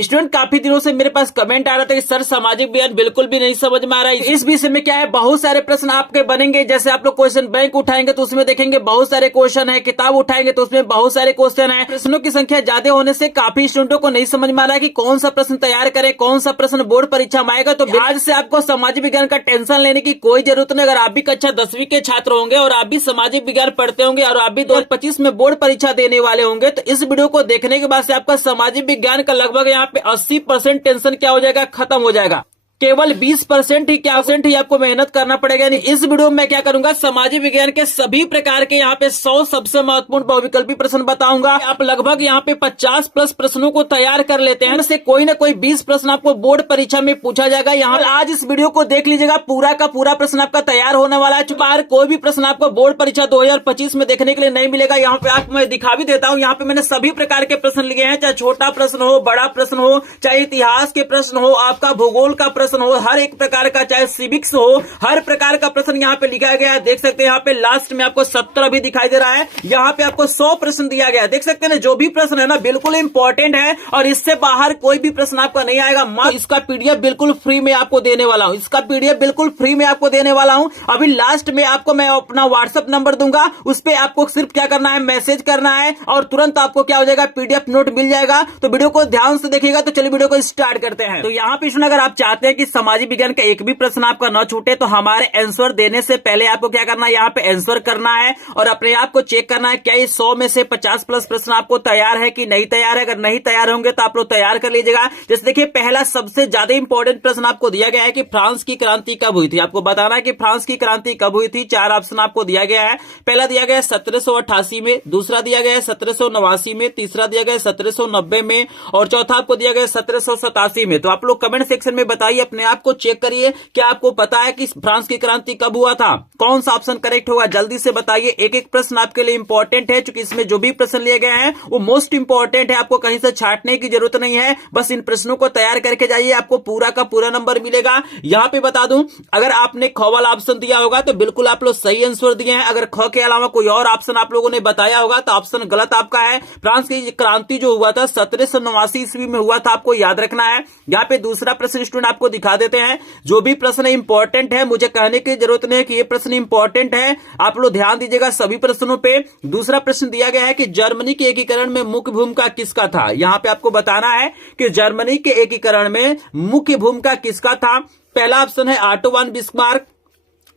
Student काफी दिनों से मेरे पास कमेंट आ रहा था कि सर सामाजिक विज्ञान बिल्कुल भी नहीं समझ में आ रहा है। इस विषय में क्या है, बहुत सारे प्रश्न आपके बनेंगे। जैसे आप लोग क्वेश्चन बैंक उठाएंगे तो उसमें देखेंगे बहुत सारे क्वेश्चन है, किताब उठाएंगे तो उसमें बहुत सारे क्वेश्चन है। प्रश्नों की संख्या ज्यादा होने से काफी स्टूडेंटों को नहीं समझ में आ रहा है कि कौन सा प्रश्न तैयार करें, कौन सा प्रश्न बोर्ड परीक्षा में आएगा। तो आज से आपको सामाजिक विज्ञान का टेंशन लेने की कोई जरूरत नहीं। अगर आप भी कक्षा 10वीं के छात्र होंगे और आप भी सामाजिक विज्ञान पढ़ते होंगे और आप भी 2025 में बोर्ड परीक्षा देने वाले होंगे तो इस वीडियो को देखने के बाद से आपका सामाजिक विज्ञान का लगभग यहाँ पे 80% टेंशन क्या हो जाएगा, खत्म हो जाएगा। केवल 20% ही आपको मेहनत करना पड़ेगा। इस वीडियो में मैं क्या करूंगा, सामाजिक विज्ञान के सभी प्रकार के यहाँ पे 100 सबसे महत्वपूर्ण बहुविकल्पी प्रश्न बताऊंगा। आप लगभग यहाँ पे 50 प्लस प्रश्नों को तैयार कर लेते हैं, से कोई ना कोई 20 प्रश्न आपको बोर्ड परीक्षा में पूछा जाएगा। यहाँ आज इस वीडियो को देख लीजिएगा, पूरा का पूरा प्रश्न आपका तैयार होने वाला है। बाहर कोई भी प्रश्न आपको बोर्ड परीक्षा 2025 में देखने के लिए नहीं मिलेगा। यहाँ पे आप मैं दिखा भी देता हूँ, यहाँ पे मैंने सभी प्रकार के प्रश्न लिए हैं, चाहे छोटा प्रश्न हो, बड़ा प्रश्न हो, चाहे इतिहास के प्रश्न हो, आपका भूगोल का प्रश्न हो, हर एक प्रकार का, चाहे सिविक्स हो, हर प्रकार का प्रश्न यहाँ पे लिखा गया है। देख सकते हैं यहाँ पे लास्ट में आपको 17 भी दिखाई दे रहा है। यहाँ पे आपको 100 प्रश्न दिया गया है। देख सकते हैं जो भी प्रश्न है ना बिल्कुल इंपॉर्टेंट है और इससे बाहर कोई भी प्रश्न आपका नहीं आएगा। मैं इसका पीडीएफ बिल्कुल फ्री में आपको देने वाला हूँ, इसका पीडीएफ बिल्कुल फ्री में आपको देने वाला हूँ। अभी लास्ट में आपको मैं अपना व्हाट्सएप नंबर दूंगा, उस पर आपको सिर्फ क्या करना है, मैसेज करना है और तुरंत आपको क्या हो जाएगा, पीडीएफ नोट मिल जाएगा। तो वीडियो को ध्यान से देखिएगा। तो चलिए वीडियो को स्टार्ट करते हैं। तो यहाँ पे अगर आप चाहते हैं कि सामाजिक विज्ञान का एक भी प्रश्न आपका न छूटे तो हमारे आंसर देने से पहले आपको क्या करना है, यहाँ पे आंसर करना है और अपने आप को चेक करना है क्या ये 100 में से 50 प्लस प्रश्न आपको तैयार है कि नहीं तैयार है। अगर नहीं तैयार होंगे तो आप लोग तैयार कर लीजिएगा। जैसे देखिए पहला सबसे ज्यादा इंपॉर्टेंट प्रश्न आपको दिया गया है कि फ्रांस की क्रांति कब हुई थी। आपको बताना है कि फ्रांस की क्रांति कब हुई थी। 4 ऑप्शन आपको दिया गया है। पहला दिया गया है 1788 में, दूसरा दिया गया है 1789 में, तीसरा दिया गया है 1790 में और चौथा आपको दिया गया है 1787 में। तो आप लोग कमेंट सेक्शन में बताइए, अपने आप को चेक करिए क्या आपको पता है कि फ्रांस की क्रांति कब हुआ था, कौन सा ऑप्शन करेक्ट होगा, जल्दी से बताइए। एक एक प्रश्न आपके लिए इंपॉर्टेंट है, क्योंकि इसमें जो भी प्रश्न लिए गए हैं वो मोस्ट इंपॉर्टेंट है। आपको कहीं से छांटने की जरूरत नहीं है, बस इन प्रश्नों को तैयार करके जाइए, आपको पूरा का पूरा नंबर मिलेगा। यहाँ पे बता दूं, अगर आपने ख वाला ऑप्शन दिया होगा तो बिल्कुल आप लोग सही आंसर दिए हैं। अगर ख के अलावा कोई और ऑप्शन आप लोगों ने बताया होगा तो ऑप्शन गलत आपका है। फ्रांस की क्रांति जो हुआ था 1789 ईस्वी में हुआ था, आपको याद रखना है। यहाँ पे दूसरा प्रश्न स्टूडेंट आपको दिखा देते हैं। जो भी प्रश्न इंपॉर्टेंट है, मुझे कहने की जरूरत नहीं है कि ये प्रश्न इंपॉर्टेंट है, आप लोग ध्यान दीजिएगा सभी प्रश्नों पे। दूसरा प्रश्न दिया गया है कि जर्मनी के एकीकरण में मुख्य भूमिका किसका था। यहां पे आपको बताना है कि जर्मनी के एकीकरण में मुख्य भूमिका किसका था। पहला ऑप्शन है ऑटो वन बिस्मार्क,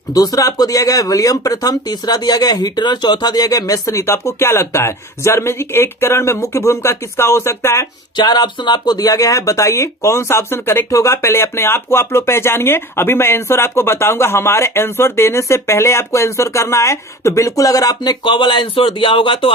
दूसरा आपको दिया गया है विलियम प्रथम, तीसरा दिया गया हिटलर, चौथा दिया गया मेस्सनी। तो आपको क्या लगता है जर्मनी के एकीकरण में मुख्य भूमिका किसका हो सकता है। 4 ऑप्शन आपको दिया गया है, बताइए कौन सा ऑप्शन करेक्ट होगा। पहले अपने आप को आप लोग पहचानिए, अभी मैं आंसर आपको बताऊंगा। हमारे आंसर देने से पहले आपको आंसर करना है। तो बिल्कुल अगर आपने क वाला आंसर दिया होगा तो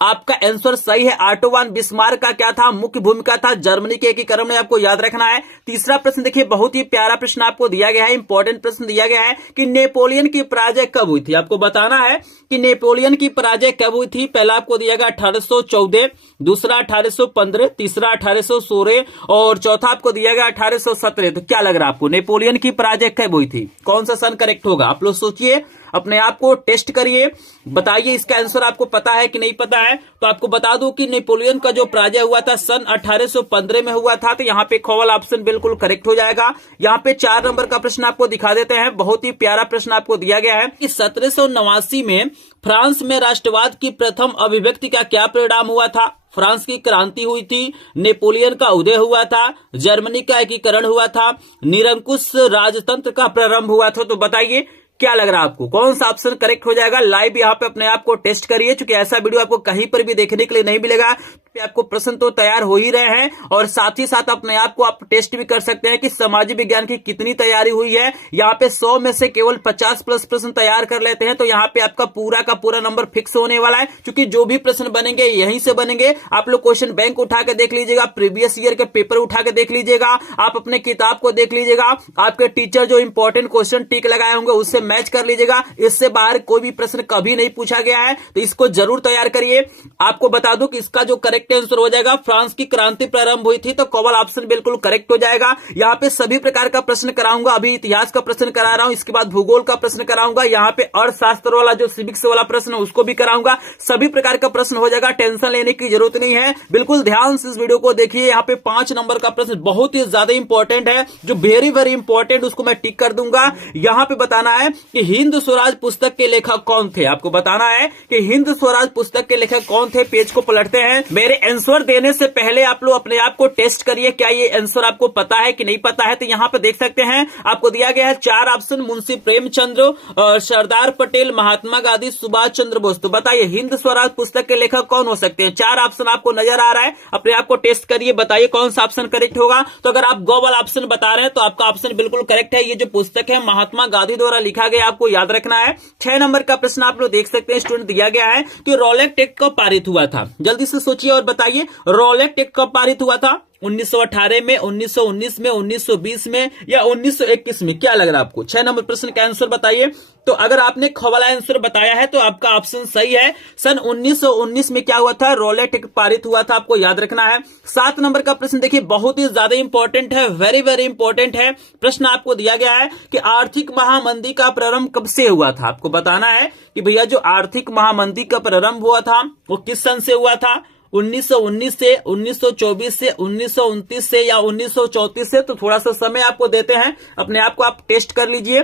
आपका आंसर सही है। ऑटो वन बिस्मार्क का क्या था, मुख्य भूमिका था जर्मनी के एकीकरण में, आपको याद रखना है। तीसरा प्रश्न देखिए, बहुत ही प्यारा प्रश्न आपको दिया गया है, इंपॉर्टेंट प्रश्न दिया गया है कि नेपोलियन की पराजय कब हुई थी। आपको बताना है कि नेपोलियन की पराजय कब हुई थी। पहला आपको दिया गया 1814, दूसरा 1815, तीसरा 1816 और चौथा आपको दिया गया 1817। तो क्या लग रहा है आपको, नेपोलियन की पराजय कब हुई थी, कौन सा सन करेक्ट होगा। आप लोग सोचिए, अपने आप को टेस्ट करिए, बताइए इसका आंसर आपको पता है कि नहीं पता है। तो आपको बता दूं कि नेपोलियन का जो पराजय हुआ था सन 1815 में हुआ था। तो यहाँ पे ख वाला ऑप्शन बिल्कुल करेक्ट हो जाएगा। यहाँ पे 4 नंबर का प्रश्न आपको दिखा देते हैं, बहुत ही प्यारा प्रश्न आपको दिया गया है कि 1789 में फ्रांस में राष्ट्रवाद की प्रथम अभिव्यक्ति का क्या परिणाम हुआ था। फ्रांस की क्रांति हुई थी, नेपोलियन का उदय हुआ था, जर्मनी का एकीकरण हुआ था, निरंकुश राजतंत्र का प्रारंभ हुआ था। तो बताइए क्या लग रहा है आपको, कौन सा ऑप्शन करेक्ट हो जाएगा। लाइव यहाँ पे अपने आप को टेस्ट करिए, क्योंकि ऐसा वीडियो आपको कहीं पर भी देखने के लिए नहीं मिलेगा। आपको प्रश्न तो तैयार हो ही रहे हैं और साथ ही साथ अपने आप को आप टेस्ट भी कर सकते हैं कि सामाजिक विज्ञान की कितनी तैयारी हुई है। यहाँ पे 100 में से केवल 50 प्लस प्रश्न तैयार कर लेते हैं तो यहाँ पे आपका पूरा का पूरा नंबर फिक्स होने वाला है, क्योंकि जो भी प्रश्न बनेंगे यहीं से बनेंगे। आप लोग क्वेश्चन बैंक उठा के देख लीजिएगा, प्रीवियस ईयर के पेपर उठा के देख लीजिएगा, आप अपने किताब को देख लीजिएगा, आपके टीचर जो इंपॉर्टेंट क्वेश्चन टिक लगाए होंगे उससे मैच कर लीजिएगा। इससे बाहर कोई भी प्रश्न कभी नहीं पूछा गया है, तो इसको जरूर तैयार करिए। आपको बता दूं कि इसका जो करेक्ट करेक्ट आंसर हो जाएगा। फ्रांस की क्रांति प्रारंभ हुई थी, तो कॉवल ऑप्शन बिल्कुल करेक्ट हो जाएगा। यहाँ पे सभी प्रकार का प्रश्न कराऊंगा, अभी इतिहास का प्रश्न करा रहा हूं, इसके बाद भूगोल का प्रश्न कराऊंगा, यहाँ पे अर्थशास्त्र वाला जो सिविक्स वाला प्रश्न उसको भी कराऊंगा। सभी प्रकार का प्रश्न हो जाएगा, टेंशन लेने की जरूरत नहीं है। बिल्कुल ध्यान से इस वीडियो को देखिए। यहाँ पे 5 नंबर का प्रश्न बहुत ही ज्यादा इंपॉर्टेंट है, जो वेरी वेरी इंपॉर्टेंट, उसको मैं टिक कर दूंगा। यहाँ पे बताना है कि हिंद स्वराज पुस्तक के लेखक कौन थे। आपको बताना है कि हिंद स्वराज पुस्तक के लेखक कौन थे। पेज को पलटते हैं। मेरे आंसर देने से पहले आप लोग अपने आप को टेस्ट करिए, क्या ये आंसर आपको पता है कि नहीं पता है। तो यहाँ पे देख सकते हैं आपको दिया गया है 4 ऑप्शन, मुंशी प्रेमचंद्र, सरदार पटेल, महात्मा गांधी, सुभाष चंद्र बोस। तो बताइए हिंद स्वराज पुस्तक के लेखक कौन हो सकते हैं। 4 ऑप्शन आपको नजर आ रहा है, अपने आप को टेस्ट करिए, बताइए कौन सा ऑप्शन करेक्ट होगा। तो अगर आप गो वाला ऑप्शन बता रहे हैं तो आपका ऑप्शन बिल्कुल करेक्ट है। ये जो पुस्तक है महात्मा गांधी द्वारा लिखा गया, आपको याद रखना है। 6 नंबर का प्रश्न आप लोग देख सकते हैं, स्टूडेंट दिया गया है कि रॉलेट एक्ट कब पारित हुआ था। जल्दी से सोचिए और बताइए रॉलेट एक्ट कब पारित हुआ था। 1918 में, 1919 में, 1920 में या 1921 में, क्या लग रहा है आपको। 6 नंबर प्रश्न का आंसर बताइए। तो अगर आपने ख वाला आंसर बताया है तो आपका ऑप्शन सही है। सन 1919 में क्या हुआ था, रॉलेट एक्ट पारित हुआ था, आपको याद रखना है। 7 नंबर का प्रश्न देखिए, बहुत ही ज्यादा इंपॉर्टेंट है, वेरी वेरी इंपॉर्टेंट है। प्रश्न आपको दिया गया है कि आर्थिक महामंदी का प्रारंभ कब से हुआ था। आपको बताना है कि भैया जो आर्थिक महामंदी का प्रारंभ हुआ था वो किस सन से हुआ था। 1919 से, 1924 से, 1929 से या 1934 से। तो थोड़ा सा समय आपको देते हैं, अपने आप को आप टेस्ट कर लीजिए।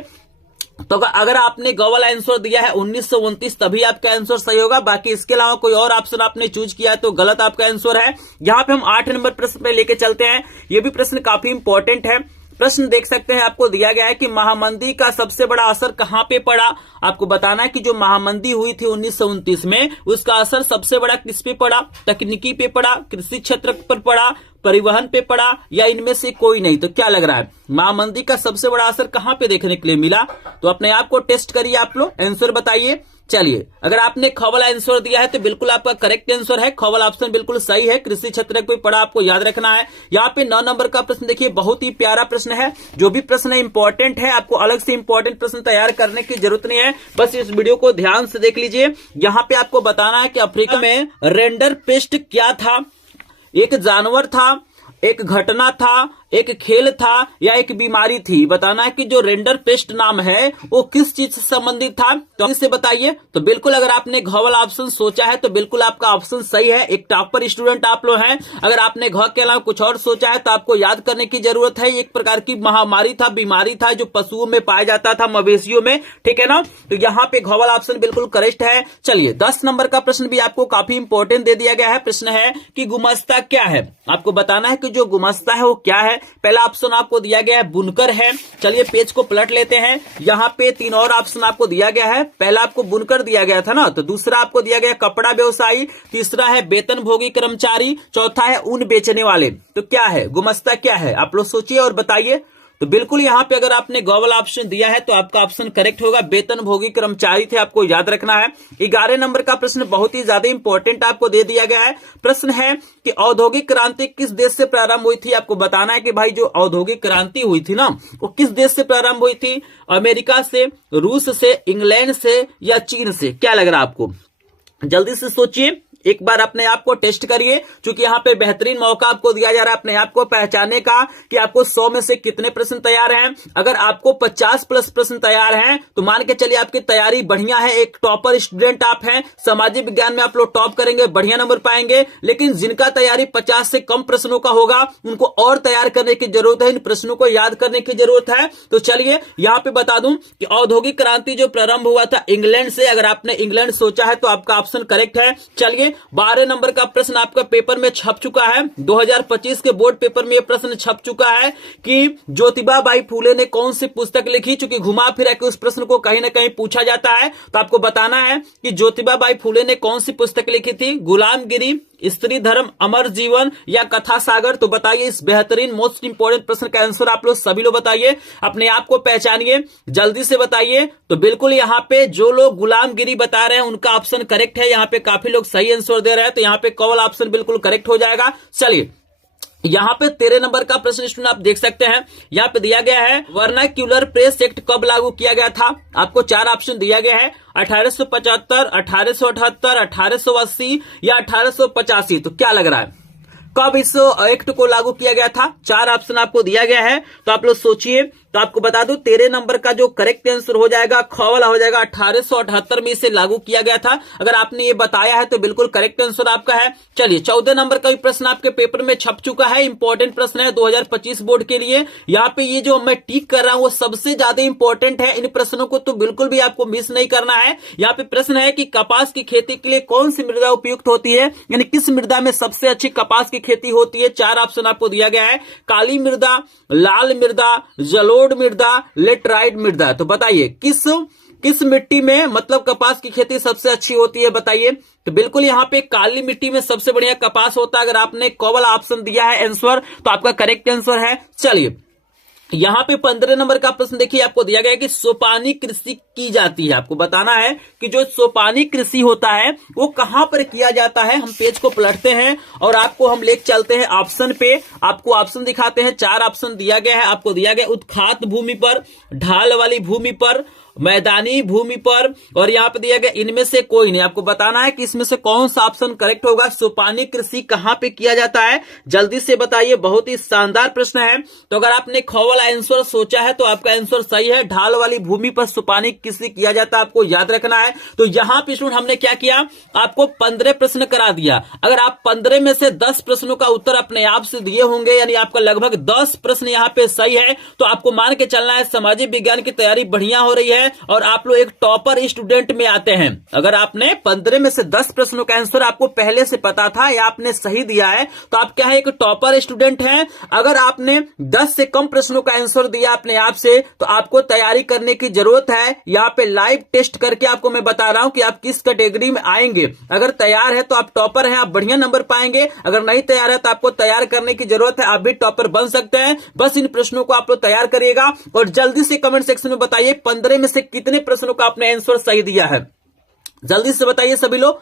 तो अगर आपने ग वाला आंसर दिया है 1929, तभी आपका आंसर सही होगा। बाकी इसके अलावा कोई और ऑप्शन आपने चूज किया है तो गलत आपका आंसर है। यहां पे हम 8 नंबर प्रश्न पे लेके चलते हैं। ये भी प्रश्न काफी इंपॉर्टेंट है। प्रश्न देख सकते हैं, आपको दिया गया है कि महामंदी का सबसे बड़ा असर कहां पे पड़ा। आपको बताना है कि जो महामंदी हुई थी 1929 में, उसका असर सबसे बड़ा किस पे पड़ा। तकनीकी पे पड़ा, कृषि क्षेत्र पर पड़ा, परिवहन पे पड़ा या इनमें से कोई नहीं। तो क्या लग रहा है महामंदी का सबसे बड़ा असर कहां पे देखने के लिए मिला। तो अपने आप को टेस्ट करिए, आप लोग आंसर बताइए। चलिए, अगर आपने ख वाला आंसर दिया है तो बिल्कुल आपका करेक्ट आंसर है। ख वाला ऑप्शन बिल्कुल सही है, कृषि क्षेत्र पे पड़ा, आपको याद रखना है। यहाँ पे 9 नंबर का प्रश्न देखिए, बहुत ही प्यारा प्रश्न है। जो भी प्रश्न है इंपॉर्टेंट है, आपको अलग से इंपॉर्टेंट प्रश्न तैयार करने की जरूरत नहीं है, बस इस वीडियो को ध्यान से देख लीजिए। यहाँ पे आपको बताना है कि अफ्रीका में रेंडर पेस्ट क्या था। एक जानवर था, एक घटना था, एक खेल था या एक बीमारी थी। बताना है कि जो रेंडर पेस्ट नाम है वो किस चीज से संबंधित था। तो इससे बताइए। तो बिल्कुल अगर आपने घ वाला ऑप्शन सोचा है तो बिल्कुल आपका ऑप्शन सही है। एक टॉपर स्टूडेंट आप लोग हैं। अगर आपने घ के अलावा कुछ और सोचा है तो आपको याद करने की जरूरत है। एक प्रकार की महामारी था, बीमारी था, जो पशुओं में पाया जाता था, मवेशियों में, ठीक है ना। तो यहाँ पे घ वाला ऑप्शन बिल्कुल करेक्ट है। चलिए, 10 नंबर का प्रश्न भी आपको काफी इंपॉर्टेंट दे दिया गया है। प्रश्न है कि गुमस्ता क्या है। आपको बताना है कि जो गुमस्ता है वो क्या है। पहला ऑप्शन आपको दिया गया है बुनकर है। चलिए पेज को पलट लेते हैं। यहाँ पे 3 और ऑप्शन आपको दिया गया है। पहला आपको बुनकर दिया गया था ना, तो दूसरा आपको दिया गया कपड़ा व्यवसायी, तीसरा है वेतनभोगी कर्मचारी, चौथा है ऊन बेचने वाले। तो क्या है गुमस्ता, क्या है आप लोग सोचिए और बताइए। तो बिल्कुल यहाँ पे अगर आपने ग वाला ऑप्शन दिया है तो आपका ऑप्शन करेक्ट होगा। वेतनभोगी कर्मचारी थे, आपको याद रखना है। 11 नंबर का प्रश्न बहुत ही ज्यादा इंपॉर्टेंट आपको दे दिया गया है। प्रश्न है कि औद्योगिक क्रांति किस देश से प्रारंभ हुई थी। आपको बताना है कि भाई जो औद्योगिक क्रांति हुई थी ना, वो किस देश से प्रारंभ हुई थी। अमेरिका से, रूस से, इंग्लैंड से या चीन से। क्या लग रहा है आपको, जल्दी से सोचिए, एक बार अपने आप को टेस्ट करिए। क्योंकि यहाँ पे बेहतरीन मौका आपको दिया जा रहा है अपने आप को पहचानने का कि आपको 100 में से कितने प्रश्न तैयार हैं। अगर आपको 50 प्लस प्रश्न तैयार हैं तो मान के चलिए आपकी तैयारी बढ़िया है। एक टॉपर स्टूडेंट आप हैं, सामाजिक विज्ञान में आप लोग टॉप करेंगे, बढ़िया नंबर पाएंगे। लेकिन जिनका तैयारी 50 से कम प्रश्नों का होगा, उनको और तैयार करने की जरूरत है, इन प्रश्नों को याद करने की जरूरत है। तो चलिए यहाँ पे बता दूं कि औद्योगिक क्रांति जो प्रारंभ हुआ था इंग्लैंड से। अगर आपने इंग्लैंड सोचा है तो आपका ऑप्शन करेक्ट है। चलिए, 12 नंबर का प्रश्न आपका पेपर में छप चुका है। 2025 के बोर्ड पेपर में यह प्रश्न छप चुका है कि ज्योतिबा बाई फूले ने कौन सी पुस्तक लिखी। चूंकि घुमा फिरा के उस प्रश्न को कहीं ना कहीं पूछा जाता है, तो आपको बताना है कि ज्योतिबा बाई फूले ने कौन सी पुस्तक लिखी थी। गुलामगिरी, स्त्री धर्म, अमर जीवन या कथा सागर। तो बताइए इस बेहतरीन मोस्ट इंपोर्टेंट प्रश्न का आंसर आप लोग सभी लोग बताइए, अपने आप को पहचानिए, जल्दी से बताइए। तो बिल्कुल यहाँ पे जो लोग गुलामगिरी बता रहे हैं उनका ऑप्शन करेक्ट है। यहाँ पे काफी लोग सही आंसर दे रहे हैं, तो यहाँ पे कॉल ऑप्शन बिल्कुल करेक्ट हो जाएगा। चलिए यहाँ पे 13 नंबर का प्रश्न स्टूडेंट आप देख सकते हैं, यहाँ पे दिया गया है वर्नाक्यूलर प्रेस एक्ट कब लागू किया गया था। आपको 4 ऑप्शन दिया गया है, 1875, 1878, 1880 या 1885। तो क्या लग रहा है कब इस एक्ट को लागू किया गया था? 4 ऑप्शन आपको दिया गया है, तो आप लोग सोचिए। तो आपको बता दूं 13 नंबर का जो करेक्ट आंसर हो जाएगा ख वाला हो जाएगा, 1878 में इसे लागू किया गया था। अगर आपने ये बताया है तो बिल्कुल करेक्ट आंसर आपका है। चलिए 14 नंबर का भी प्रश्न आपके पेपर में छप चुका है, इंपॉर्टेंट प्रश्न है 2025 बोर्ड के लिए। यहाँ पे ये जो मैं टिक कर रहा हूं वो सबसे ज्यादा इंपॉर्टेंट है, इन प्रश्नों को तो बिल्कुल भी आपको मिस नहीं करना है। यहाँ पे प्रश्न है कि कपास की खेती के लिए कौन सी मृदा उपयुक्त होती है, यानी किस मृदा में सबसे अच्छी कपास की खेती होती है। 4 ऑप्शन आपको दिया गया है, काली मृदा, लाल मृदा, जलोढ़ मृदा, लेटराइट मृदा। तो बताइए किस मिट्टी में मतलब कपास की खेती सबसे अच्छी होती है, बताइए। तो बिल्कुल यहाँ पे काली मिट्टी में सबसे बढ़िया कपास होता है। अगर आपने क वाला ऑप्शन दिया है आंसर तो आपका करेक्ट आंसर है। चलिए यहाँ पे 15 नंबर का प्रश्न देखिए, आपको दिया गया है कि सोपानी कृषि की जाती है। आपको बताना है कि जो सोपानी कृषि होता है वो कहां पर किया जाता है। हम पेज को पलटते हैं और आपको हम ले चलते हैं ऑप्शन पे, आपको ऑप्शन दिखाते हैं। 4 ऑप्शन दिया गया है, आपको दिया गया उत्खात भूमि पर, ढाल वाली भूमि पर, मैदानी भूमि पर, और यहाँ पे दिया गया इनमें से कोई नहीं। आपको बताना है कि इसमें से कौन सा ऑप्शन करेक्ट होगा। सोपानी कृषि कहां पे किया जाता है, जल्दी से बताइए। बहुत ही शानदार प्रश्न है। तो अगर आपने ख वाला आंसर सोचा है तो आपका आंसर सही है, ढाल वाली भूमि पर सोपानी कृषि किया जाता है, आपको याद रखना है। तो यहाँ पे स्टूडेंट हमने क्या किया, आपको 15 प्रश्न करा दिया। अगर आप 15 में से 10 प्रश्नों का उत्तर अपने आप से दिए होंगे, यानी आपका लगभग 10 प्रश्न यहाँ पे सही है, तो आपको मान के चलना है सामाजिक विज्ञान की तैयारी बढ़िया हो रही है और आप लोग एक टॉपर स्टूडेंट में आते हैं। अगर आपने 15 में से 10 प्रश्नों का आंसर आपको पहले से पता था या आपने सही दिया है तो आप क्या है, एक टॉपर स्टूडेंट हैं। अगर आपने 10 से कम प्रश्नों का आंसर दिया अपने आप से तो आपको तैयारी करने की जरूरत है। यहाँ पे लाइव टेस्ट करके आपको मैं बता रहा हूं कि आप किस कैटेगरी में आएंगे। अगर तैयार है तो आप टॉपर हैं, आप बढ़िया नंबर पाएंगे। अगर नहीं तैयार है तो आपको तैयार करने की जरूरत है, आप भी टॉपर बन सकते हैं। बस इन प्रश्नों को आप लोग तैयार करिएगा और जल्दी से कमेंट सेक्शन में बताइए 15 में से कितने प्रश्नों का आपने आंसर सही दिया है, जल्दी से बताइए सभी लोग।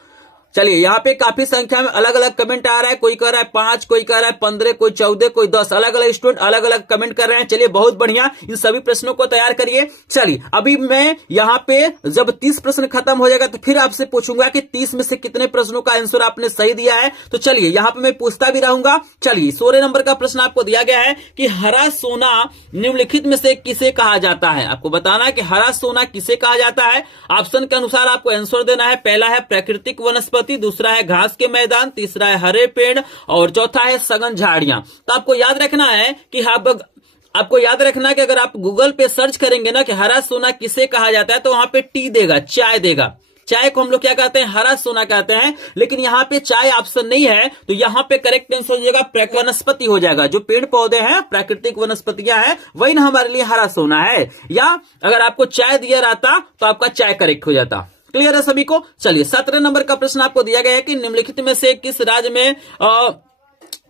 चलिए यहाँ पे काफी संख्या में अलग अलग कमेंट आ रहा है, कोई कह रहा है 5, कोई कह रहा है 15, कोई 14, कोई 10, अलग अलग स्टूडेंट अलग अलग कमेंट कर रहे हैं। चलिए बहुत बढ़िया, इन सभी प्रश्नों को तैयार करिए। चलिए अभी मैं यहाँ पे जब 30 प्रश्न खत्म हो जाएगा तो फिर आपसे पूछूंगा कि 30 में से कितने प्रश्नों का आंसर आपने सही दिया है। तो चलिए यहाँ पे मैं पूछता भी रहूंगा। चलिए 16 नंबर का प्रश्न आपको दिया गया है कि हरा सोना निम्नलिखित में से किसे कहा जाता है। आपको बताना है कि हरा सोना किसे कहा जाता है। ऑप्शन के अनुसार आपको आंसर देना है। पहला है प्राकृतिक वनस्पति, दूसरा है घास के मैदान, तीसरा है हरे पेड़ और चौथा है सघन झाड़ियां। तो आपको याद रखना है कि आपको याद रखना कि अगर आप गूगल पे सर्च करेंगे ना कि हरा सोना किसे कहा जाता है तो वहां पे टी देगा, चाय देगा। चाय को हम लोग क्या कहते हैं, हरा सोना कहते हैं। लेकिन यहाँ पे चाय ऑप्शन नहीं है तो यहाँ पे करेक्ट आंसर हो जाएगा वनस्पति हो जाएगा। जो पेड़ पौधे हैं, प्राकृतिक वनस्पतियां हैं, वही ना हमारे लिए हरा सोना है। या अगर आपको चाय दिया रहता तो आपका चाय करेक्ट हो जाता। क्लियर है सभी को। चलिए 17 नंबर का प्रश्न आपको दिया गया है कि निम्नलिखित में से किस राज्य में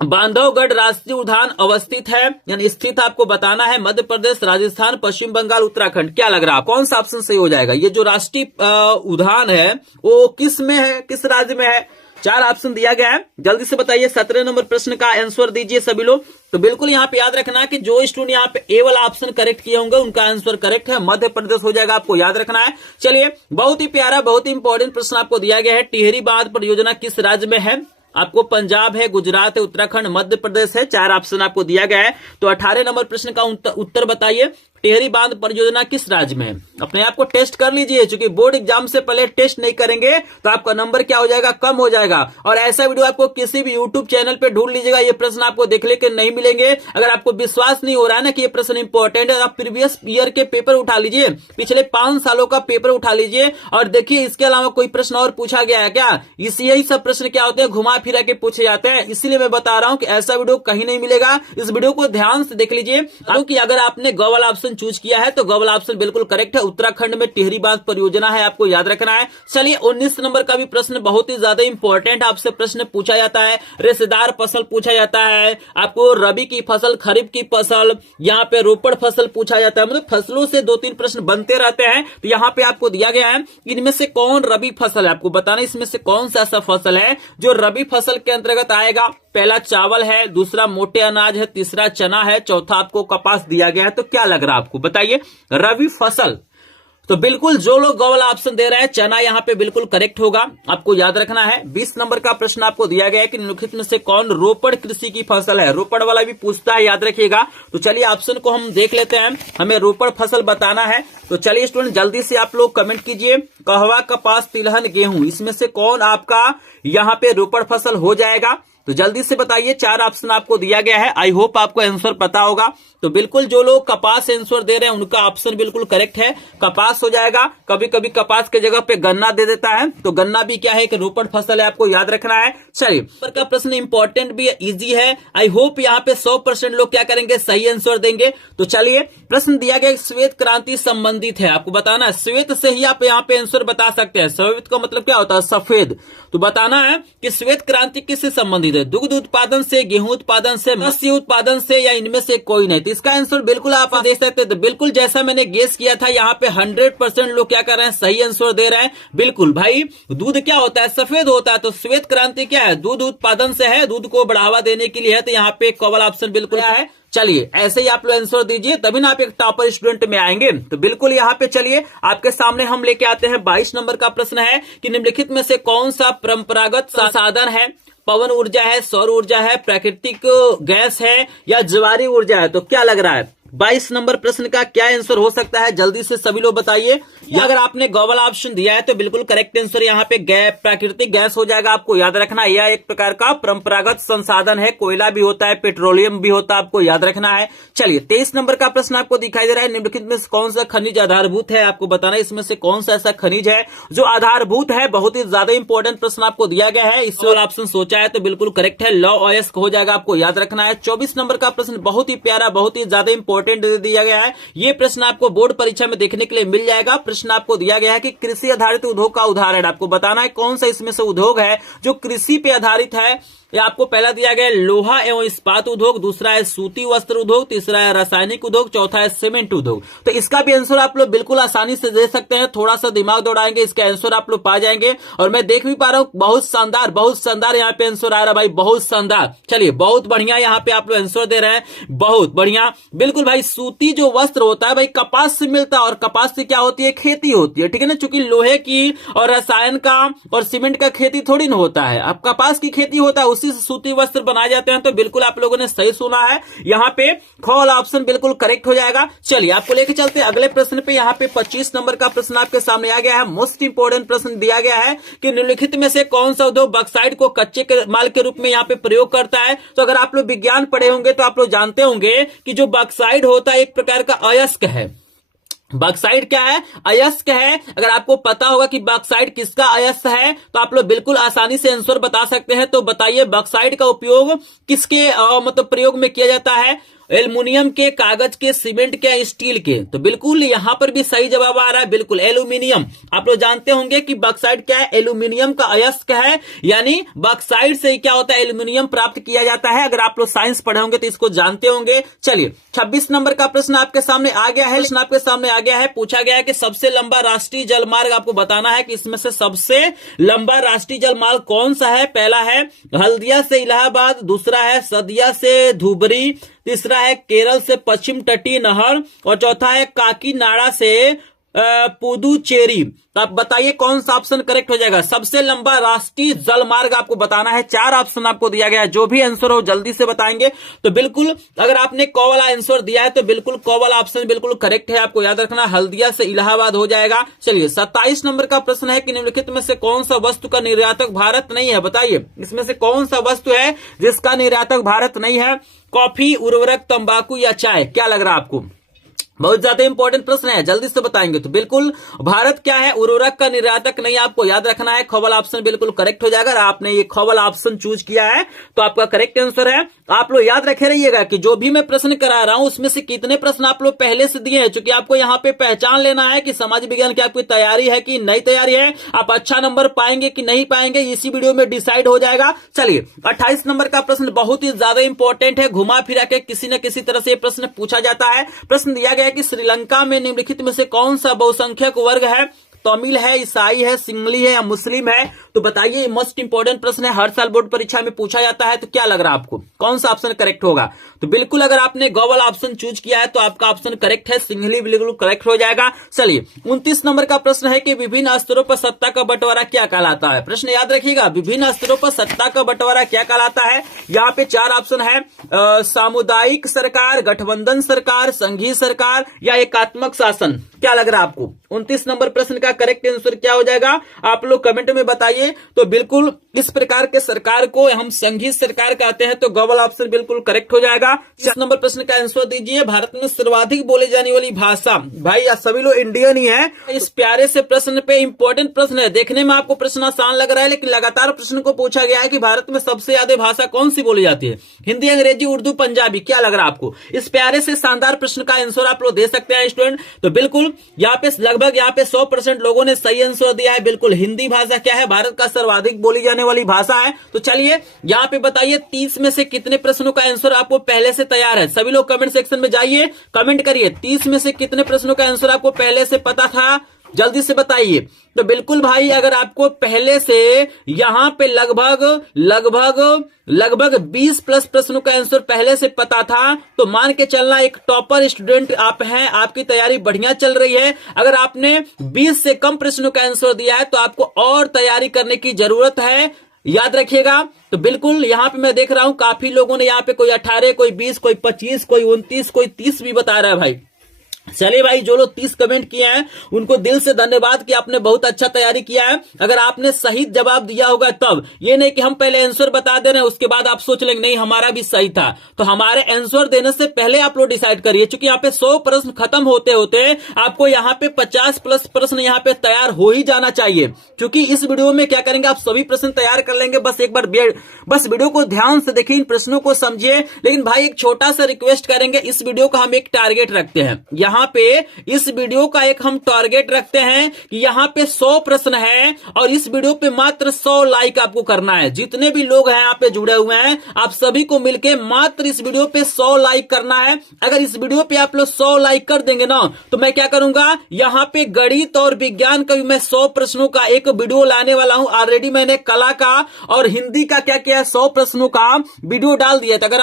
बांधवगढ़ राष्ट्रीय उद्यान अवस्थित है, यानी स्थित। आपको बताना है मध्य प्रदेश, राजस्थान, पश्चिम बंगाल, उत्तराखंड। क्या लग रहा है कौन सा ऑप्शन सही हो जाएगा। ये जो राष्ट्रीय उद्यान है वो किस में है, किस राज्य में है। 4 ऑप्शन दिया गया है, जल्दी से बताइए। 17 नंबर प्रश्न का आंसर दीजिए सभी लोग। तो बिल्कुल यहाँ पे याद रखना कि जो स्टूडेंट यहाँ पे ए वाला ऑप्शन करेक्ट किए होंगे उनका आंसर करेक्ट है, मध्य प्रदेश हो जाएगा। आपको याद रखना है। चलिए बहुत ही प्यारा, बहुत ही इंपॉर्टेंट प्रश्न आपको दिया गया है। टिहरी बांध परियोजना किस राज्य में है। आपको पंजाब है, गुजरात है, उत्तराखंड, मध्य प्रदेश है। 4 ऑप्शन आपको दिया गया है। तो 18 नंबर प्रश्न का उत्तर बताइए। टिहरी बांध परियोजना किस राज्य में है। अपने आप को टेस्ट कर लीजिए, क्योंकि बोर्ड एग्जाम से पहले टेस्ट नहीं करेंगे तो आपका नंबर क्या हो जाएगा, कम हो जाएगा। और ऐसा वीडियो आपको किसी भी यूट्यूब चैनल पे ढूंढ लीजिएगा, ये प्रश्न आपको देखने के नहीं मिलेंगे। अगर आपको विश्वास नहीं हो रहा है ना कि ये प्रश्न इंपॉर्टेंट है, आप प्रीवियस ईयर के पेपर उठा लीजिए, पिछले 5 सालों का पेपर उठा लीजिए और देखिए इसके अलावा कोई प्रश्न और पूछा गया है क्या। यही सब प्रश्न क्या होते हैं, घुमा फिरा के पूछे जाते हैं। इसीलिए मैं बता रहा हूं कि ऐसा वीडियो कहीं नहीं मिलेगा। इस वीडियो को ध्यान से देख लीजिए, क्योंकि अगर आपने ग वाला ऑप्शन चूज किया है तो ग वाला ऑप्शन बिल्कुल करेक्ट है। उत्तराखंड में टिहरी बांध परियोजना है, आपको याद रखना है। चलिए 19 नंबर का भी प्रश्न बहुत ही ज्यादा इंपॉर्टेंट आपसे प्रश्न पूछा जाता है। रेशेदार फसल पूछा जाता है, आपको रबी की फसल, खरीफ की फसल, यहाँ पे रोपड़ फसल पूछा जाता है। मतलब फसलों से 2-3 प्रश्न बनते रहते हैं। तो यहाँ पे आपको दिया गया है इनमें से कौन रबी फसल है। आपको बताना इसमें से कौन सा ऐसा फसल है जो रबी फसल के अंतर्गत आएगा। पहला चावल है, दूसरा मोटे अनाज है, तीसरा चना है, चौथा आपको कपास दिया गया है। तो क्या लग रहा है आपको, बताइए। रबी फसल, तो बिल्कुल जो लोग ग वाला ऑप्शन दे रहे हैं चना यहाँ पे बिल्कुल करेक्ट होगा, आपको याद रखना है। 20 नंबर का प्रश्न आपको दिया गया है कि निम्नलिखित में से कौन रोपड़ कृषि की फसल है। रोपड़ वाला भी पूछता है, याद रखिएगा। तो चलिए ऑप्शन को हम देख लेते हैं, हमें रोपड़ फसल बताना है। तो चलिए स्टूडेंट जल्दी से आप लोग कमेंट कीजिए, कहवा, कपास, तिलहन, गेहूं, इसमें से कौन आपका यहाँ पे रोपड़ फसल हो जाएगा। तो जल्दी से बताइए, 4 ऑप्शन आपको दिया गया है। आई होप आपको आंसर पता होगा। तो बिल्कुल जो लोग कपास आंसर दे रहे हैं उनका ऑप्शन बिल्कुल करेक्ट है, कपास हो जाएगा। कभी कभी कपास के जगह पे गन्ना दे देता है, तो गन्ना भी क्या है कि रोपड़ फसल है, आपको याद रखना है। चलिए का प्रश्न इंपॉर्टेंट भी है, इजी है। आई होप यहाँ पे 100% लोग क्या करेंगे, सही आंसर देंगे। तो चलिए प्रश्न दिया गया श्वेत क्रांति संबंधित है, आपको बताना है। श्वेत से ही आप यहाँ पे आंसर बता सकते हैं। श्वेत का मतलब क्या होता है, सफेद। तो बताना है कि श्वेत क्रांति किससे संबंधित है, दुग्ध उत्पादन से, गेहूं उत्पादन से, मत्स्य उत्पादन से, या इनमें से कोई नहीं। तो इसका आंसर बिल्कुल आप देख सकते हैं। तो बिल्कुल जैसा मैंने गेस किया था, यहाँ पे 100% लोग क्या कर रहे हैं, सही आंसर दे रहे हैं। बिल्कुल भाई, दूध क्या होता है, सफेद होता है। तो श्वेत क्रांति क्या है, दूध उत्पादन से है, दूध को बढ़ावा देने के लिए है। तो यहाँ पे कवल ऑप्शन बिल्कुल है। चलिए ऐसे ही आप लोग आंसर दीजिए, तभी ना आप एक टॉपर स्टूडेंट में आएंगे। तो बिल्कुल यहाँ पे चलिए आपके सामने हम लेके आते हैं 22 नंबर का प्रश्न है कि निम्नलिखित में से कौन सा परंपरागत संसाधन है। पवन ऊर्जा है, सौर ऊर्जा है, प्राकृतिक गैस है, या ज्वारी ऊर्जा है। तो क्या लग रहा है 22 नंबर प्रश्न का क्या आंसर हो सकता है, जल्दी से सभी लोग बताइए। अगर आपने गॉगल ऑप्शन दिया है तो बिल्कुल करेक्ट आंसर यहाँ पे प्राकृतिक गैस हो जाएगा। आपको याद रखना है, यह एक प्रकार का परंपरागत संसाधन है। कोयला भी होता है, पेट्रोलियम भी होता है, आपको याद रखना है। चलिए 23 नंबर का प्रश्न आपको दिखाई दे रहा है, निम्नलिखित में कौन सा खनिज आधारभूत है, आपको बताना है इसमें से कौन सा ऐसा खनिज है जो आधारभूत है। बहुत ही ज्यादा इंपॉर्टेंट प्रश्न आपको दिया गया है, इस वाला ऑप्शन सोचा है तो बिल्कुल करेक्ट है, लौ अयस्क हो जाएगा, आपको याद रखना है। 24 नंबर का प्रश्न बहुत ही प्यारा, बहुत ही ज्यादा इंपॉर्टेंट दे दिया गया है। ये प्रश्न आपको बोर्ड परीक्षा में देखने के लिए मिल जाएगा। प्रश्न आपको दिया गया है कि कृषि आधारित उद्योग का उदाहरण, आपको बताना है कौन सा इसमें से उद्योग है जो कृषि पे आधारित है। या आपको पहला दिया गया है लोहा एवं इस्पात उद्योग, दूसरा है सूती वस्त्र उद्योग, तीसरा है रासायनिक उद्योग, चौथा है सीमेंट उद्योग। तो इसका भी आंसर आप लोग बिल्कुल आसानी से दे सकते हैं, थोड़ा सा दिमाग दौड़ाएंगे इसका आंसर आप लोग पा जाएंगे। और मैं देख भी पा रहा हूं बहुत शानदार, बहुत शानदार यहाँ पे आंसर आ रहा है भाई, बहुत शानदार। चलिए बहुत बढ़िया यहाँ पे आप लोग आंसर दे रहे हैं, बहुत बढ़िया। बिल्कुल भाई, सूती जो वस्त्र होता है भाई कपास से मिलता है, और कपास से क्या होती है, खेती होती है, ठीक है ना। चूंकि लोहे की और रसायन का और सीमेंट का खेती थोड़ी ना होता है, अब कपास की खेती होता है, उसी से सूती वस्त्र बनाए जाते हैं। तो बिल्कुल आप लोगों ने सही सुना है, यहाँ पे ख वाला ऑप्शन बिल्कुल करेक्ट हो जाएगा। चलिए आपको लेके चलते हैं अगले प्रश्न पे। यहाँ पे 25 नंबर का प्रश्न आपके सामने आ गया है। मोस्ट इंपोर्टेंट प्रश्न दिया गया है कि निम्नलिखित में से कौन सा उद्योग बॉक्साइट को कच्चे माल के रूप में यहाँ पे प्रयोग करता है। तो अगर आप लोग विज्ञान पढ़े होंगे तो आप लोग जानते होंगे कि जो बॉक्साइट होता है एक प्रकार का अयस्क है। बॉक्साइट क्या है, अयस्क है। अगर आपको पता होगा कि बॉक्साइट किसका अयस्क है तो आप लोग बिल्कुल आसानी से आंसर बता सकते हैं। तो बताइए बॉक्साइट का उपयोग किसके मतलब प्रयोग में किया जाता है, एल्युमिनियम के, कागज के, सीमेंट के, स्टील के। तो बिल्कुल यहां पर भी सही जवाब आ रहा है, बिल्कुल एल्युमिनियम। आप लोग जानते होंगे कि बॉक्साइट क्या है, एल्युमिनियम का अयस्क है, यानी बॉक्साइट से क्या होता है, एल्युमिनियम प्राप्त किया जाता है। अगर आप लोग साइंस पढ़े होंगे तो इसको जानते होंगे। चलिए 26 नंबर का प्रश्न आपके सामने आ गया है। प्रश्न आपके सामने आ गया है, पूछा गया है कि सबसे लंबा राष्ट्रीय जलमार्ग, आपको बताना है कि इसमें से सबसे लंबा राष्ट्रीय जलमार्ग कौन सा है। पहला है हल्दिया से इलाहाबाद, दूसरा है सदिया से धुबरी, तीसरा है केरल से पश्चिम तटीय नहर, और चौथा है काकीनाडा से पुदुचेरी। तो आप बताइए कौन सा ऑप्शन करेक्ट हो जाएगा। सबसे लंबा राष्ट्रीय जलमार्ग आपको बताना है, 4 ऑप्शन आपको दिया गया है, जो भी आंसर हो जल्दी से बताएंगे। तो बिल्कुल अगर आपने क वाला आंसर दिया है तो बिल्कुल क वाला ऑप्शन बिल्कुल करेक्ट है, आपको याद रखना हल्दिया से इलाहाबाद हो जाएगा। चलिए 27 नंबर का प्रश्न है कि निम्नलिखित में से कौन सा वस्तु का निर्यातक भारत नहीं है। बताइए इसमें से कौन सा वस्तु है जिसका निर्यातक भारत नहीं है। कॉफी, उर्वरक, तंबाकू या चाय, क्या लग रहा है आपको। बहुत ज्यादा इंपॉर्टेंट प्रश्न है, जल्दी से बताएंगे। तो बिल्कुल भारत क्या है, उर्वरक का निर्यातक नहीं, आपको याद रखना है। खवल ऑप्शन बिल्कुल करेक्ट हो जाएगा। आपने ये खवल ऑप्शन चूज किया है तो आपका करेक्ट आंसर है। आप लोग याद रखे रहिएगा कि जो भी मैं प्रश्न करा रहा हूं उसमें से कितने प्रश्न आप लोग पहले से दिए हैं, क्योंकि आपको यहाँ पे पहचान लेना है कि समाज विज्ञान की आपकी तैयारी है कि नहीं तैयारी है, आप अच्छा नंबर पाएंगे कि नहीं पाएंगे, इसी वीडियो में डिसाइड हो जाएगा। चलिए 28 नंबर का प्रश्न बहुत ही ज्यादा इंपॉर्टेंट है, घुमा फिरा के किसी न किसी तरह से प्रश्न पूछा जाता है। प्रश्न दिया गया कि श्रीलंका में निम्नलिखित में से कौन सा बहुसंख्यक वर्ग है। तमिल है, ईसाई है, सिंगली है या मुस्लिम है? तो बताइए, मोस्ट इंपोर्टेंट प्रश्न है, हर साल बोर्ड परीक्षा में पूछा जाता है। तो क्या लग रहा है आपको, कौन सा ऑप्शन करेक्ट होगा? तो बिल्कुल अगर आपने गौ वाला ऑप्शन चूज किया है तो आपका ऑप्शन करेक्ट है, सिंगली बिल्कुल करेक्ट हो जाएगा। चलिए 29 नंबर का प्रश्न है कि विभिन्न स्तरों पर सत्ता का बंटवारा क्या कहलाता है? प्रश्न याद रखिएगा, विभिन्न स्तरों पर सत्ता का बंटवारा क्या कहलाता है? यहाँ पे 4 ऑप्शन है, सामुदायिक सरकार, गठबंधन सरकार, संघीय सरकार या एकात्मक शासन। क्या लग रहा है आपको? 29 नंबर प्रश्न का करेक्ट आंसर क्या हो जाएगा? आप लोग कमेंट में बताइए। तो बिल्कुल इस प्रकार के सरकार को हम संघीय सरकार कहते हैं, तो ग वाला ऑप्शन बिल्कुल करेक्ट हो जाएगा। 30 नंबर प्रश्न का आंसर दीजिए, भारत में सर्वाधिक बोले जाने वाली भाषा। भाई आप सभी लोग इंडियन ही है। इस प्यारे से प्रश्न पे इंपॉर्टेंट प्रश्न है, देखने में आपको प्रश्न आसान लग रहा है, लेकिन लगातार प्रश्न को पूछा गया है कि भारत में सबसे ज्यादा भाषा कौन सी बोली जाती है? हिंदी, अंग्रेजी, उर्दू, पंजाबी। क्या लग रहा है आपको? इस प्यारे से शानदार प्रश्न का आंसर आप लोग दे सकते हैं स्टूडेंट। तो बिल्कुल यहाँ पे लगभग 100% लोगों ने सही आंसर दिया है। बिल्कुल हिंदी भाषा क्या है? भारत का सर्वाधिक बोली जाने वाली भाषा है। तो चलिए यहाँ पे बताइए 30 में से कितने प्रश्नों का आंसर आपको पहले से तैयार है? सभी लोग कमेंट सेक्शन में जाइए, कमेंट करिए 30 में से कितने प्रश्नों का आंसर आपको पहले से पता था, जल्दी से बताइए। तो बिल्कुल भाई, अगर आपको पहले से यहां पे लगभग 20 प्लस प्रश्नों का आंसर पहले से पता था, तो मान के चलना एक टॉपर स्टूडेंट आप हैं, आपकी तैयारी बढ़िया चल रही है। अगर आपने 20 से कम प्रश्नों का आंसर दिया है तो आपको और तैयारी करने की जरूरत है, याद रखिएगा। तो बिल्कुल यहाँ पे मैं देख रहा हूं काफी लोगों ने यहाँ पे कोई 18, कोई 20, कोई 25, कोई 29, कोई 30 भी बता रहा है भाई। चलिए भाई, जो लोग 30 कमेंट किए हैं उनको दिल से धन्यवाद कि आपने बहुत अच्छा तैयारी किया है। अगर आपने सही जवाब दिया होगा तब, ये नहीं कि हम पहले आंसर बता दे रहे हैं उसके बाद आप सोच लेंगे नहीं हमारा भी सही था। तो हमारे आंसर देने से पहले आप लोग डिसाइड करिए, क्योंकि यहाँ पे 100 प्रश्न खत्म होते होते आपको यहाँ पे 50 प्लस प्रश्न यहाँ पे तैयार हो ही जाना चाहिए। क्योंकि इस वीडियो में क्या करेंगे, आप सभी प्रश्न तैयार कर लेंगे। बस एक बार बस वीडियो को ध्यान से देखिए, इन प्रश्नों को समझिए। लेकिन भाई एक छोटा सा रिक्वेस्ट करेंगे, इस वीडियो का हम एक टारगेट रखते हैं। यहाँ पे इस वीडियो का एक हम टारगेट रखते हैं कि यहाँ पे 100 प्रश्न है और इस वीडियो पे मात्र 100 लाइक आपको करना है। जितने भी लोग हैं यहाँ पे जुड़े हुए हैं, आप सभी को मिलके मात्र इस वीडियो पे 100 लाइक करना है। अगर इस वीडियो पे आप लोग 100 लाइक कर देंगे ना, तो मैं क्या करूंगा, यहाँ पे गणित और विज्ञान का भी मैं 100 प्रश्नों का एक वीडियो लाने वाला हूं। ऑलरेडी मैंने कला का और हिंदी का क्या किया, 100 प्रश्नों का वीडियो डाल दिया था। अगर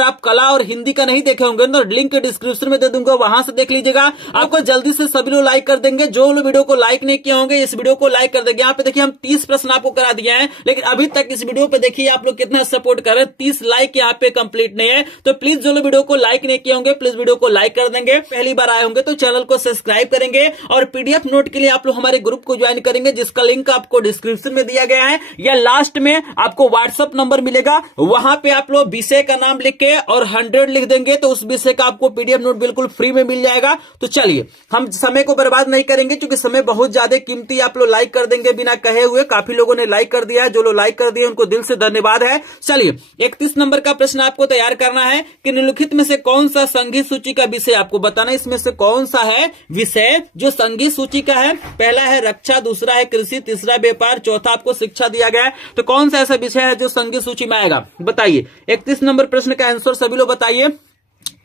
आप कला और हिंदी का नहीं देखे होंगे तो लिंक डिस्क्रिप्शन में दे दूंगा, वहां से देख लीजिएगा। आपको जल्दी से सभी लोग लाइक कर देंगे। जो लोग वीडियो को लाइक नहीं किए होंगे इस वीडियो को लाइक कर देंगे। यहाँ पे देखिए हम 30 प्रश्न आपको करा दिए हैं, लेकिन अभी तक इस वीडियो पे देखिए आप लोग कितना सपोर्ट कर रहे हैं। 30 लाइक यहाँ पे कंप्लीट नहीं है। तो प्लीज जो लोग वीडियो को लाइक नहीं किए होंगे प्लीज वीडियो को लाइक कर देंगे। पहली बार आए होंगे तो चैनल को सब्सक्राइब करेंगे और पीडीएफ नोट के लिए आप लोग हमारे ग्रुप को ज्वाइन करेंगे, जिसका लिंक आपको डिस्क्रिप्शन में दिया गया है या लास्ट में आपको व्हाट्सएप नंबर मिलेगा। वहां पे आप लोग विषय का नाम लिख के और 100 लिख देंगे तो उस विषय का आपको पीडीएफ नोट बिल्कुल फ्री में मिल जाएगा। तो चलिए हम समय को बर्बाद नहीं करेंगे, क्योंकि समय बहुत ज्यादा कीमती। आप लोग लाइक कर देंगे बिना कहे हुए। काफी लोगों ने लाइक कर दिया है, जो लोग लाइक कर दिए उनको दिल से धन्यवाद है। चलिए 31 नंबर का प्रश्न आपको तैयार करना है कि निम्नलिखित में से कौन सा संघीय सूची का विषय आपको बताना। इसमें से कौन सा है विषय जो संघीय सूची का है? पहला है रक्षा, दूसरा है कृषि, तीसरा व्यापार, चौथा आपको शिक्षा दिया गया है। तो कौन सा ऐसा विषय है जो संघीय सूची में आएगा, बताइए। 31 नंबर प्रश्न का आंसर सभी लोग बताइए,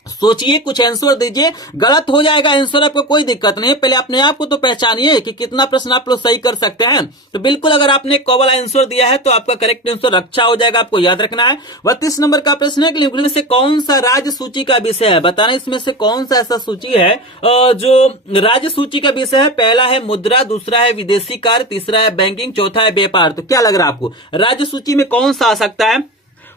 सोचिए, कुछ आंसर दीजिए। गलत हो जाएगा आंसर, आपको कोई दिक्कत नहीं है। पहले अपने आप को तो पहचानिए कि कितना प्रश्न आप लोग सही कर सकते हैं। तो बिल्कुल अगर आपने क वाला आंसर दिया है तो आपका करेक्ट आंसर रक्षा हो जाएगा, आपको याद रखना है। 32 नंबर का प्रश्न है कि निम्न से कौन सा राज्य सूची का विषय है, बताना। इसमें से कौन सा ऐसा सूची है जो राज्य सूची का विषय है? पहला है मुद्रा, दूसरा है विदेशी कार्य, तीसरा है बैंकिंग, चौथा है व्यापार। तो क्या लग रहा है आपको, राज्य सूची में कौन सा आ सकता है?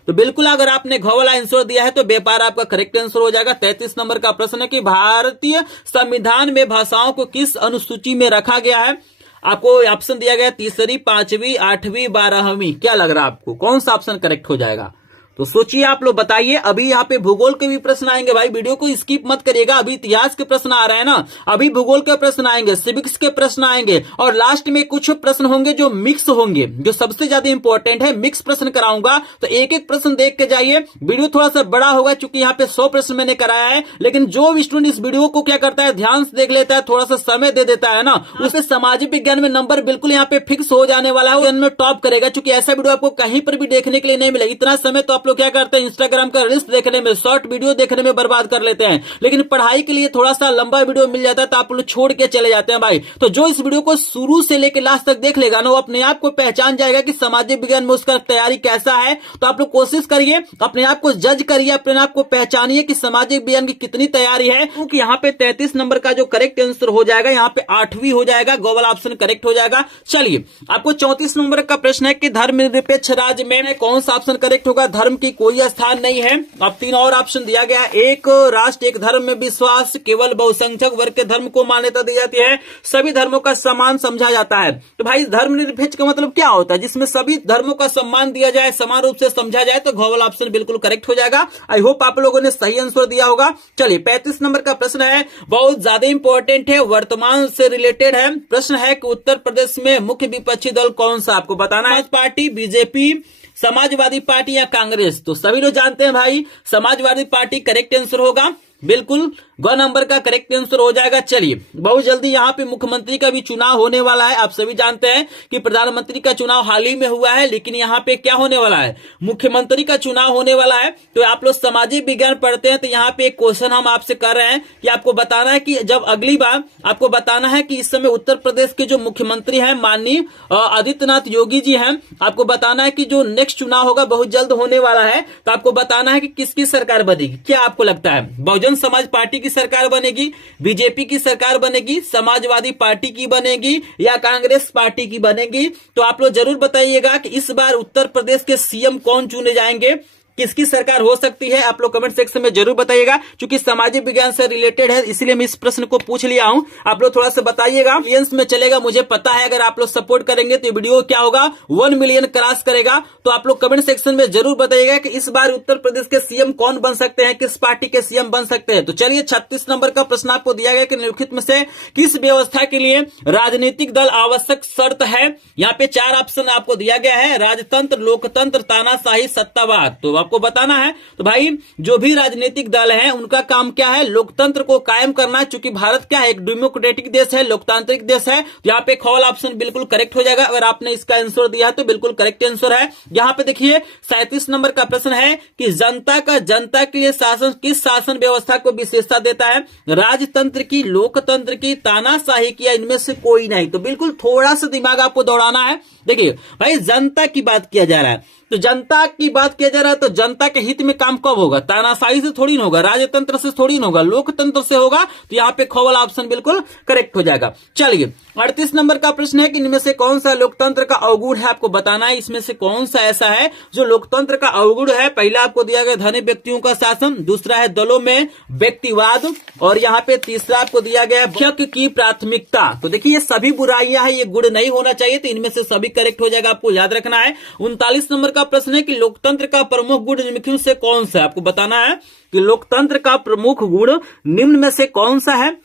तो बिल्कुल अगर आपने घ वाला आंसर दिया है तो व्यापार आपका करेक्ट आंसर हो जाएगा। 33 नंबर का प्रश्न है कि भारतीय संविधान में भाषाओं को किस अनुसूची में रखा गया है? आपको ऑप्शन दिया गया तीसरी, 5वीं, 8वीं, 12वीं। क्या लग रहा है आपको, कौन सा ऑप्शन करेक्ट हो जाएगा? तो सोचिए, आप लोग बताइए। अभी यहाँ पे भूगोल के भी प्रश्न आएंगे भाई, वीडियो को स्किप मत करिएगा। अभी इतिहास के प्रश्न आ रहे हैं ना, अभी भूगोल के प्रश्न आएंगे, सिविक्स के प्रश्न आएंगे और लास्ट में कुछ प्रश्न होंगे जो मिक्स होंगे, जो सबसे ज्यादा इंपॉर्टेंट है। मिक्स प्रश्न कराऊंगा, तो एक एक प्रश्न देख के जाइए। वीडियो थोड़ा सा बड़ा होगा क्योंकि यहाँ पे 100 प्रश्न मैंने कराया है, लेकिन जो भी स्टूडेंट इस वीडियो को क्या करता है, ध्यान से देख लेता है, थोड़ा सा समय दे देता है ना, उससे सामाजिक विज्ञान में नंबर बिल्कुल यहाँ पे फिक्स हो जाने वाला है, में टॉप करेगा। क्योंकि ऐसा वीडियो आपको कहीं पर भी देखने के लिए नहीं मिलेगा। इतना समय तो आप लोग क्या करते हैं, इंस्टाग्राम का रील्स देखने में, शॉर्ट वीडियो देखने में बर्बाद कर लेते हैं, लेकिन पढ़ाई के लिए थोड़ा सा लंबा वीडियो मिल जाता है तो आप लोग छोड़ के चले जाते हैं भाई। तो जो इस वीडियो को शुरू से लेकर लास्ट तक देख लेगा ना, वो अपने आप को पहचान जाएगा कि सामाजिक विज्ञान में उसका तैयारी कैसा है। तो आप लोग कोशिश करिए, अपने आप को जज करिए, अपने आप को पहचानिए कि सामाजिक विज्ञान की कितनी तैयारी है, क्योंकि यहाँ पे 33 नंबर का जो करेक्ट आंसर हो जाएगा, यहाँ पे 8वीं हो जाएगा, गो वाला ऑप्शन करेक्ट हो जाएगा। चलिए आपको 34 नंबर का प्रश्न है कि धर्मनिरपेक्ष राज्य में कौन सा ऑप्शन करेक्ट होगा। धर्म की कोई स्थान नहीं है। अब 3 और ऑप्शन दिया गया है। एक राष्ट्र एक धर्म में विश्वास, केवल बहुसंख्यक वर्ग के धर्म को मान्यता दी जाती है, सभी धर्मों का सम्मान समझा जाता है। तो भाई धर्मनिरपेक्ष का मतलब क्या होता है, जिसमें सभी धर्मों का सम्मान दिया जाए, समान रूप से समझा जाए, तो घ वाला ऑप्शन बिल्कुल करेक्ट हो जाएगा। आई होप आप लोगों ने सही आंसर दिया होगा। चलिए 35 नंबर का प्रश्न है, बहुत ज्यादा इंपॉर्टेंट है, वर्तमान से रिलेटेड है। प्रश्न है कि उत्तर प्रदेश में मुख्य विपक्षी दल कौन सा, आपको बताना है। पार्टी, बीजेपी, समाजवादी पार्टी या कांग्रेस। तो सभी लोग जानते हैं भाई समाजवादी पार्टी करेक्ट आंसर होगा, बिल्कुल ग नंबर का करेक्ट आंसर हो जाएगा। चलिए बहुत जल्दी यहाँ पे मुख्यमंत्री का भी चुनाव होने वाला है। आप सभी जानते हैं कि प्रधानमंत्री का चुनाव हाल ही में हुआ है, लेकिन यहाँ पे क्या होने वाला है, मुख्यमंत्री का चुनाव होने वाला है। तो आप लोग सामाजिक विज्ञान पढ़ते हैं तो यहाँ पे एक क्वेश्चन हम आपसे कर रहे हैं कि आपको बताना है कि जब अगली बार आपको बताना है कि इस समय उत्तर प्रदेश के जो मुख्यमंत्री हैं माननीय आदित्यनाथ योगी जी हैं, आपको बताना है कि जो नेक्स्ट चुनाव होगा बहुत जल्द होने वाला है, तो आपको बताना है कि किसकी सरकार बनेगी। क्या आपको लगता है, बहुजन समाज पार्टी की सरकार बनेगी, बीजेपी की सरकार बनेगी, समाजवादी पार्टी की बनेगी या कांग्रेस पार्टी की बनेगी? तो आप लोग जरूर बताइएगा कि इस बार उत्तर प्रदेश के सीएम कौन चुने जाएंगे, किसकी सरकार हो सकती है। आप लोग कमेंट सेक्शन में जरूर बताइएगा, क्योंकि सामाजिक विज्ञान से रिलेटेड है, इसलिए मैं इस प्रश्न को पूछ लिया हूं। आप लोग थोड़ा सा बताइएगा, मिलियंस में चलेगा मुझे पता है। अगर आप लोग सपोर्ट करेंगे तो वीडियो क्या होगा, 1 मिलियन क्रॉस करेगा। तो आप लोग कमेंट सेक्शन में जरूर बताइएगा कि इस बार उत्तर प्रदेश के सीएम कौन बन सकते हैं, किस पार्टी के सीएम बन सकते हैं। तो चलिए 36 नंबर का प्रश्न आपको दिया गया कि निम्नलिखित में से किस व्यवस्था के लिए राजनीतिक दल आवश्यक शर्त है। यहाँ पे 4 ऑप्शन आपको दिया गया है, राजतंत्र, लोकतंत्र, तानाशाही, सत्तावाद। तो आपको बताना है। तो भाई जो भी राजनीतिक दल हैं उनका काम क्या है, लोकतंत्र को कायम करना है। चूंकि भारत क्या है, एक डेमोक्रेटिक देश है, लोकतांत्रिक देश है। तो यहाँ पे ख वाला ऑप्शन बिल्कुल करेक्ट हो जाएगा। अगर आपने इसका आंसर दिया तो बिल्कुल करेक्ट आंसर है। यहाँ पे देखिए 37 नंबर का प्रश्न है कि जनता के लिए शासन किस शासन व्यवस्था को विशेषता देता है, राजतंत्र की, लोकतंत्र की, तानाशाही की या इनमें से कोई नहीं। तो बिल्कुल थोड़ा सा दिमाग आपको दौड़ाना है। देखिए भाई जनता की बात किया जा रहा है, तो जनता की बात किया जा रहा है, तो जनता के हित में काम कब होगा, तानाशाही से थोड़ी ना होगा, राजतंत्र से थोड़ी ना होगा, लोकतंत्र से होगा। तो यहाँ पे ख वाला ऑप्शन बिल्कुल करेक्ट हो जाएगा। चलिए 38 नंबर का प्रश्न है कि इनमें से कौन सा लोकतंत्र का अवगुण है, आपको बताना है इसमें से कौन सा ऐसा है जो लोकतंत्र का अवगुण है। पहला आपको दिया गया धनी व्यक्तियों का शासन, दूसरा है दलों में व्यक्तिवाद, और यहाँ पे तीसरा आपको दिया गया है की प्राथमिकता। तो देखिए ये सभी बुराइयां हैं, ये गुण नहीं होना चाहिए, तो इनमें से सभी करेक्ट हो जाएगा, आपको याद रखना है। 39 नंबर का प्रश्न है कि लोकतंत्र का प्रमुख गुण निम्नलिखित से कौन सा है, आपको बताना है कि लोकतंत्र का प्रमुख गुण निम्न में से कौन सा है।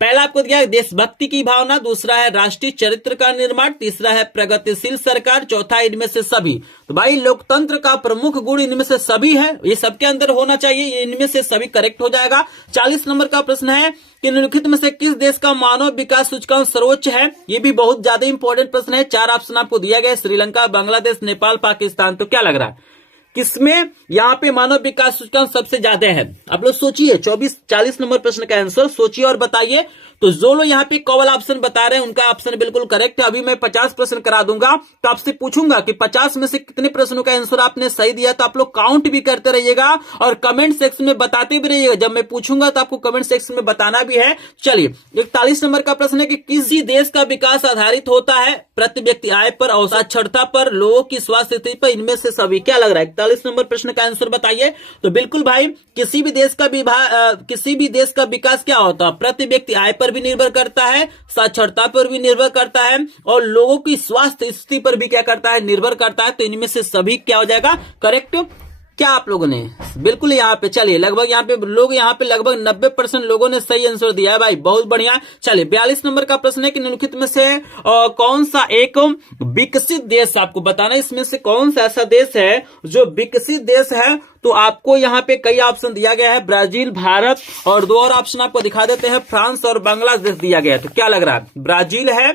पहला आपको दिया है देशभक्ति की भावना, दूसरा है राष्ट्रीय चरित्र का निर्माण, तीसरा है प्रगतिशील सरकार, चौथा इनमें से सभी। तो भाई लोकतंत्र का प्रमुख गुण इनमें से सभी है, ये सबके अंदर होना चाहिए, इनमें से सभी करेक्ट हो जाएगा। 40 नंबर का प्रश्न है कि निम्नलिखित में से किस देश का मानव विकास सूचकांक सर्वोच्च है। ये भी बहुत ज्यादा इंपॉर्टेंट प्रश्न है। 4 ऑप्शन आपको दिया गया है, श्रीलंका, बांग्लादेश, नेपाल, पाकिस्तान। तो क्या लग रहा है किसमें यहाँ पे मानव विकास सूचकांक सबसे ज्यादा है? आप लोग सोचिए, 40 नंबर प्रश्न का आंसर सोचिए और बताइए। तो जो लोग यहाँ पे कवल ऑप्शन बता रहे हैं उनका ऑप्शन बिल्कुल करेक्ट है। अभी मैं 50 प्रश्न करा दूंगा, तो आपसे पूछूंगा कि 50 में से कितने प्रश्नों का आंसर आपने सही दिया। तो आप लोग काउंट भी करते रहिएगा और कमेंट सेक्शन में बताते भी रहिएगा। जब मैं पूछूंगा तो आपको कमेंट सेक्शन में बताना भी है। चलिए 41 नंबर का प्रश्न है कि किसी देश का विकास आधारित होता है प्रति व्यक्ति आय पर और साक्षरता पर, लोगों की स्वास्थ्य स्थिति पर, इनमें से सभी। क्या लग रहा है 41 नंबर प्रश्न का आंसर बताइए। तो बिल्कुल भाई किसी भी देश का विकास क्या होता है, प्रति व्यक्ति आय पर भी निर्भर करता है, साक्षरता पर भी निर्भर करता है और लोगों की स्वास्थ्य स्थिति पर भी क्या करता है, निर्भर करता है। तो इनमें से सभी क्या हो जाएगा करेक्ट। क्या आप लोगों ने बिल्कुल यहाँ पे चलिए लगभग यहाँ पे लगभग 90% लोगों ने सही आंसर दिया है भाई, बहुत बढ़िया। चलिए 42 नंबर का प्रश्न है कि निम्नलिखित में से कौन सा एक विकसित देश, आपको बताना इसमें से कौन सा ऐसा देश है जो विकसित देश है। तो आपको यहाँ पे कई ऑप्शन दिया गया है, ब्राजील, भारत, और 2 और ऑप्शन आपको दिखा देते हैं, फ्रांस और बांग्लादेश दिया गया है। तो क्या लग रहा है, ब्राजील है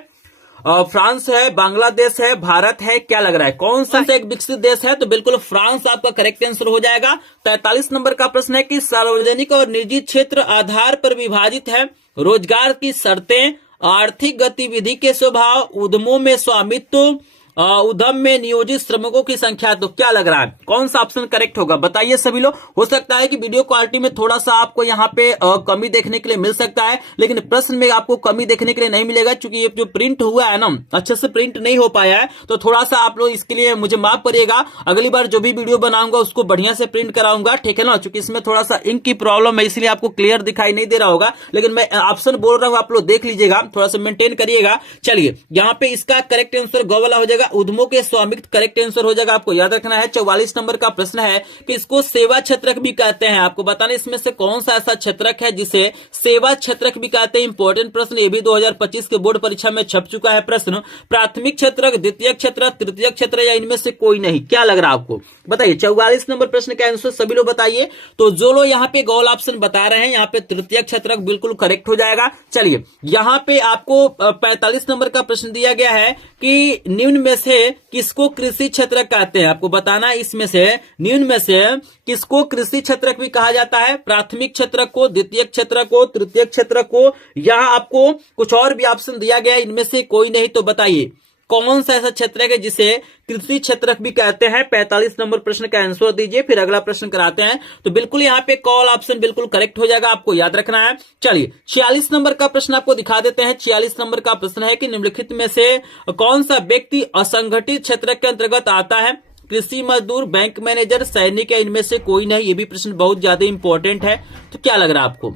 फ्रांस है, बांग्लादेश है, भारत है, क्या लग रहा है कौन सा एक विकसित देश है? तो बिल्कुल फ्रांस आपका करेक्ट आंसर हो जाएगा। 43 नंबर का प्रश्न है कि सार्वजनिक और निजी क्षेत्र आधार पर विभाजित है, रोजगार की शर्तें, आर्थिक गतिविधि के स्वभाव, उद्यमों में स्वामित्व, उद्यम में नियोजित श्रमिकों की संख्या, तो क्या लग रहा है कौन सा ऑप्शन करेक्ट होगा? बताइए सभी लोग। हो सकता है कि वीडियो क्वालिटी में थोड़ा सा आपको यहाँ पे कमी देखने के लिए मिल सकता है, लेकिन प्रश्न में आपको कमी देखने के लिए नहीं मिलेगा, क्योंकि ये जो प्रिंट हुआ है ना अच्छे से प्रिंट नहीं हो पाया है, तो थोड़ा सा आप लोग इसके लिए मुझे माफ करिएगा। अगली बार जो भी वीडियो बनाऊंगा उसको बढ़िया से प्रिंट कराऊंगा, ठीक है ना, क्योंकि इसमें थोड़ा सा इंक की प्रॉब्लम है, इसलिए आपको क्लियर दिखाई नहीं दे रहा होगा, लेकिन मैं ऑप्शन बोल रहा हूं, आप लोग देख लीजिएगा, थोड़ा सा मेंटेन करिएगा। चलिए यहाँ पे इसका करेक्ट आंसर ग वाला हो जाएगा, उद्यमों के स्वामित्व करेक्ट आंसर हो जाएगा। आपको याद रखना है 44 नंबर का प्रश्न है कि इसको सेवा क्षेत्रक भी कहते हैं। आपको बताना इसमें से कौन सा ऐसा क्षेत्रक है जिसे सेवा क्षेत्रक भी कहते हैं। इंपॉर्टेंट प्रश्न, ये भी 2025 के बोर्ड परीक्षा में छप चुका है प्रश्न। प्राथमिक क्षेत्रक, द्वितीय क्षेत्रक, तृतीय क्षेत्र या इनमें से कोई नहीं, क्या लग रहा है आपको? बताइए 44 नंबर प्रश्न का आंसर सभी लोग बताइए। तो जो लोग यहाँ पे गौल ऑप्शन बता रहे हैं, यहाँ पे तृतीय क्षेत्रक बिल्कुल करेक्ट हो जाएगा। चलिए यहाँ पे आपको 45 नंबर का प्रश्न दिया गया है कि निम्न में से किसको कृषि क्षेत्रक कहते हैं। आपको बताना है इसमें से निम्न में से किसको कृषि क्षेत्रक भी कहा जाता है। प्राथमिक क्षेत्रक को, द्वितीय क्षेत्रक को, तृतीय क्षेत्रक को, यहाँ आपको कुछ और भी ऑप्शन दिया गया है, इनमें से कोई नहीं, तो बताइए कौन सा ऐसा क्षेत्रक है जिसे कृषि क्षेत्रक भी कहते हैं। 45 नंबर प्रश्न का आंसर दीजिए, फिर अगला प्रश्न कराते हैं। तो बिल्कुल यहाँ पे कॉल ऑप्शन बिल्कुल करेक्ट हो जाएगा, आपको याद रखना है। चलिए 46 नंबर का प्रश्न आपको दिखा देते हैं। 46 नंबर का प्रश्न है कि निम्नलिखित में से कौन सा व्यक्ति असंगठित क्षेत्रक के अंतर्गत आता है। कृषि मजदूर, बैंक मैनेजर, सैनिक, या इनमें से कोई नहीं। ये भी प्रश्न बहुत ज्यादा इंपॉर्टेंट है, तो क्या लग रहा है आपको?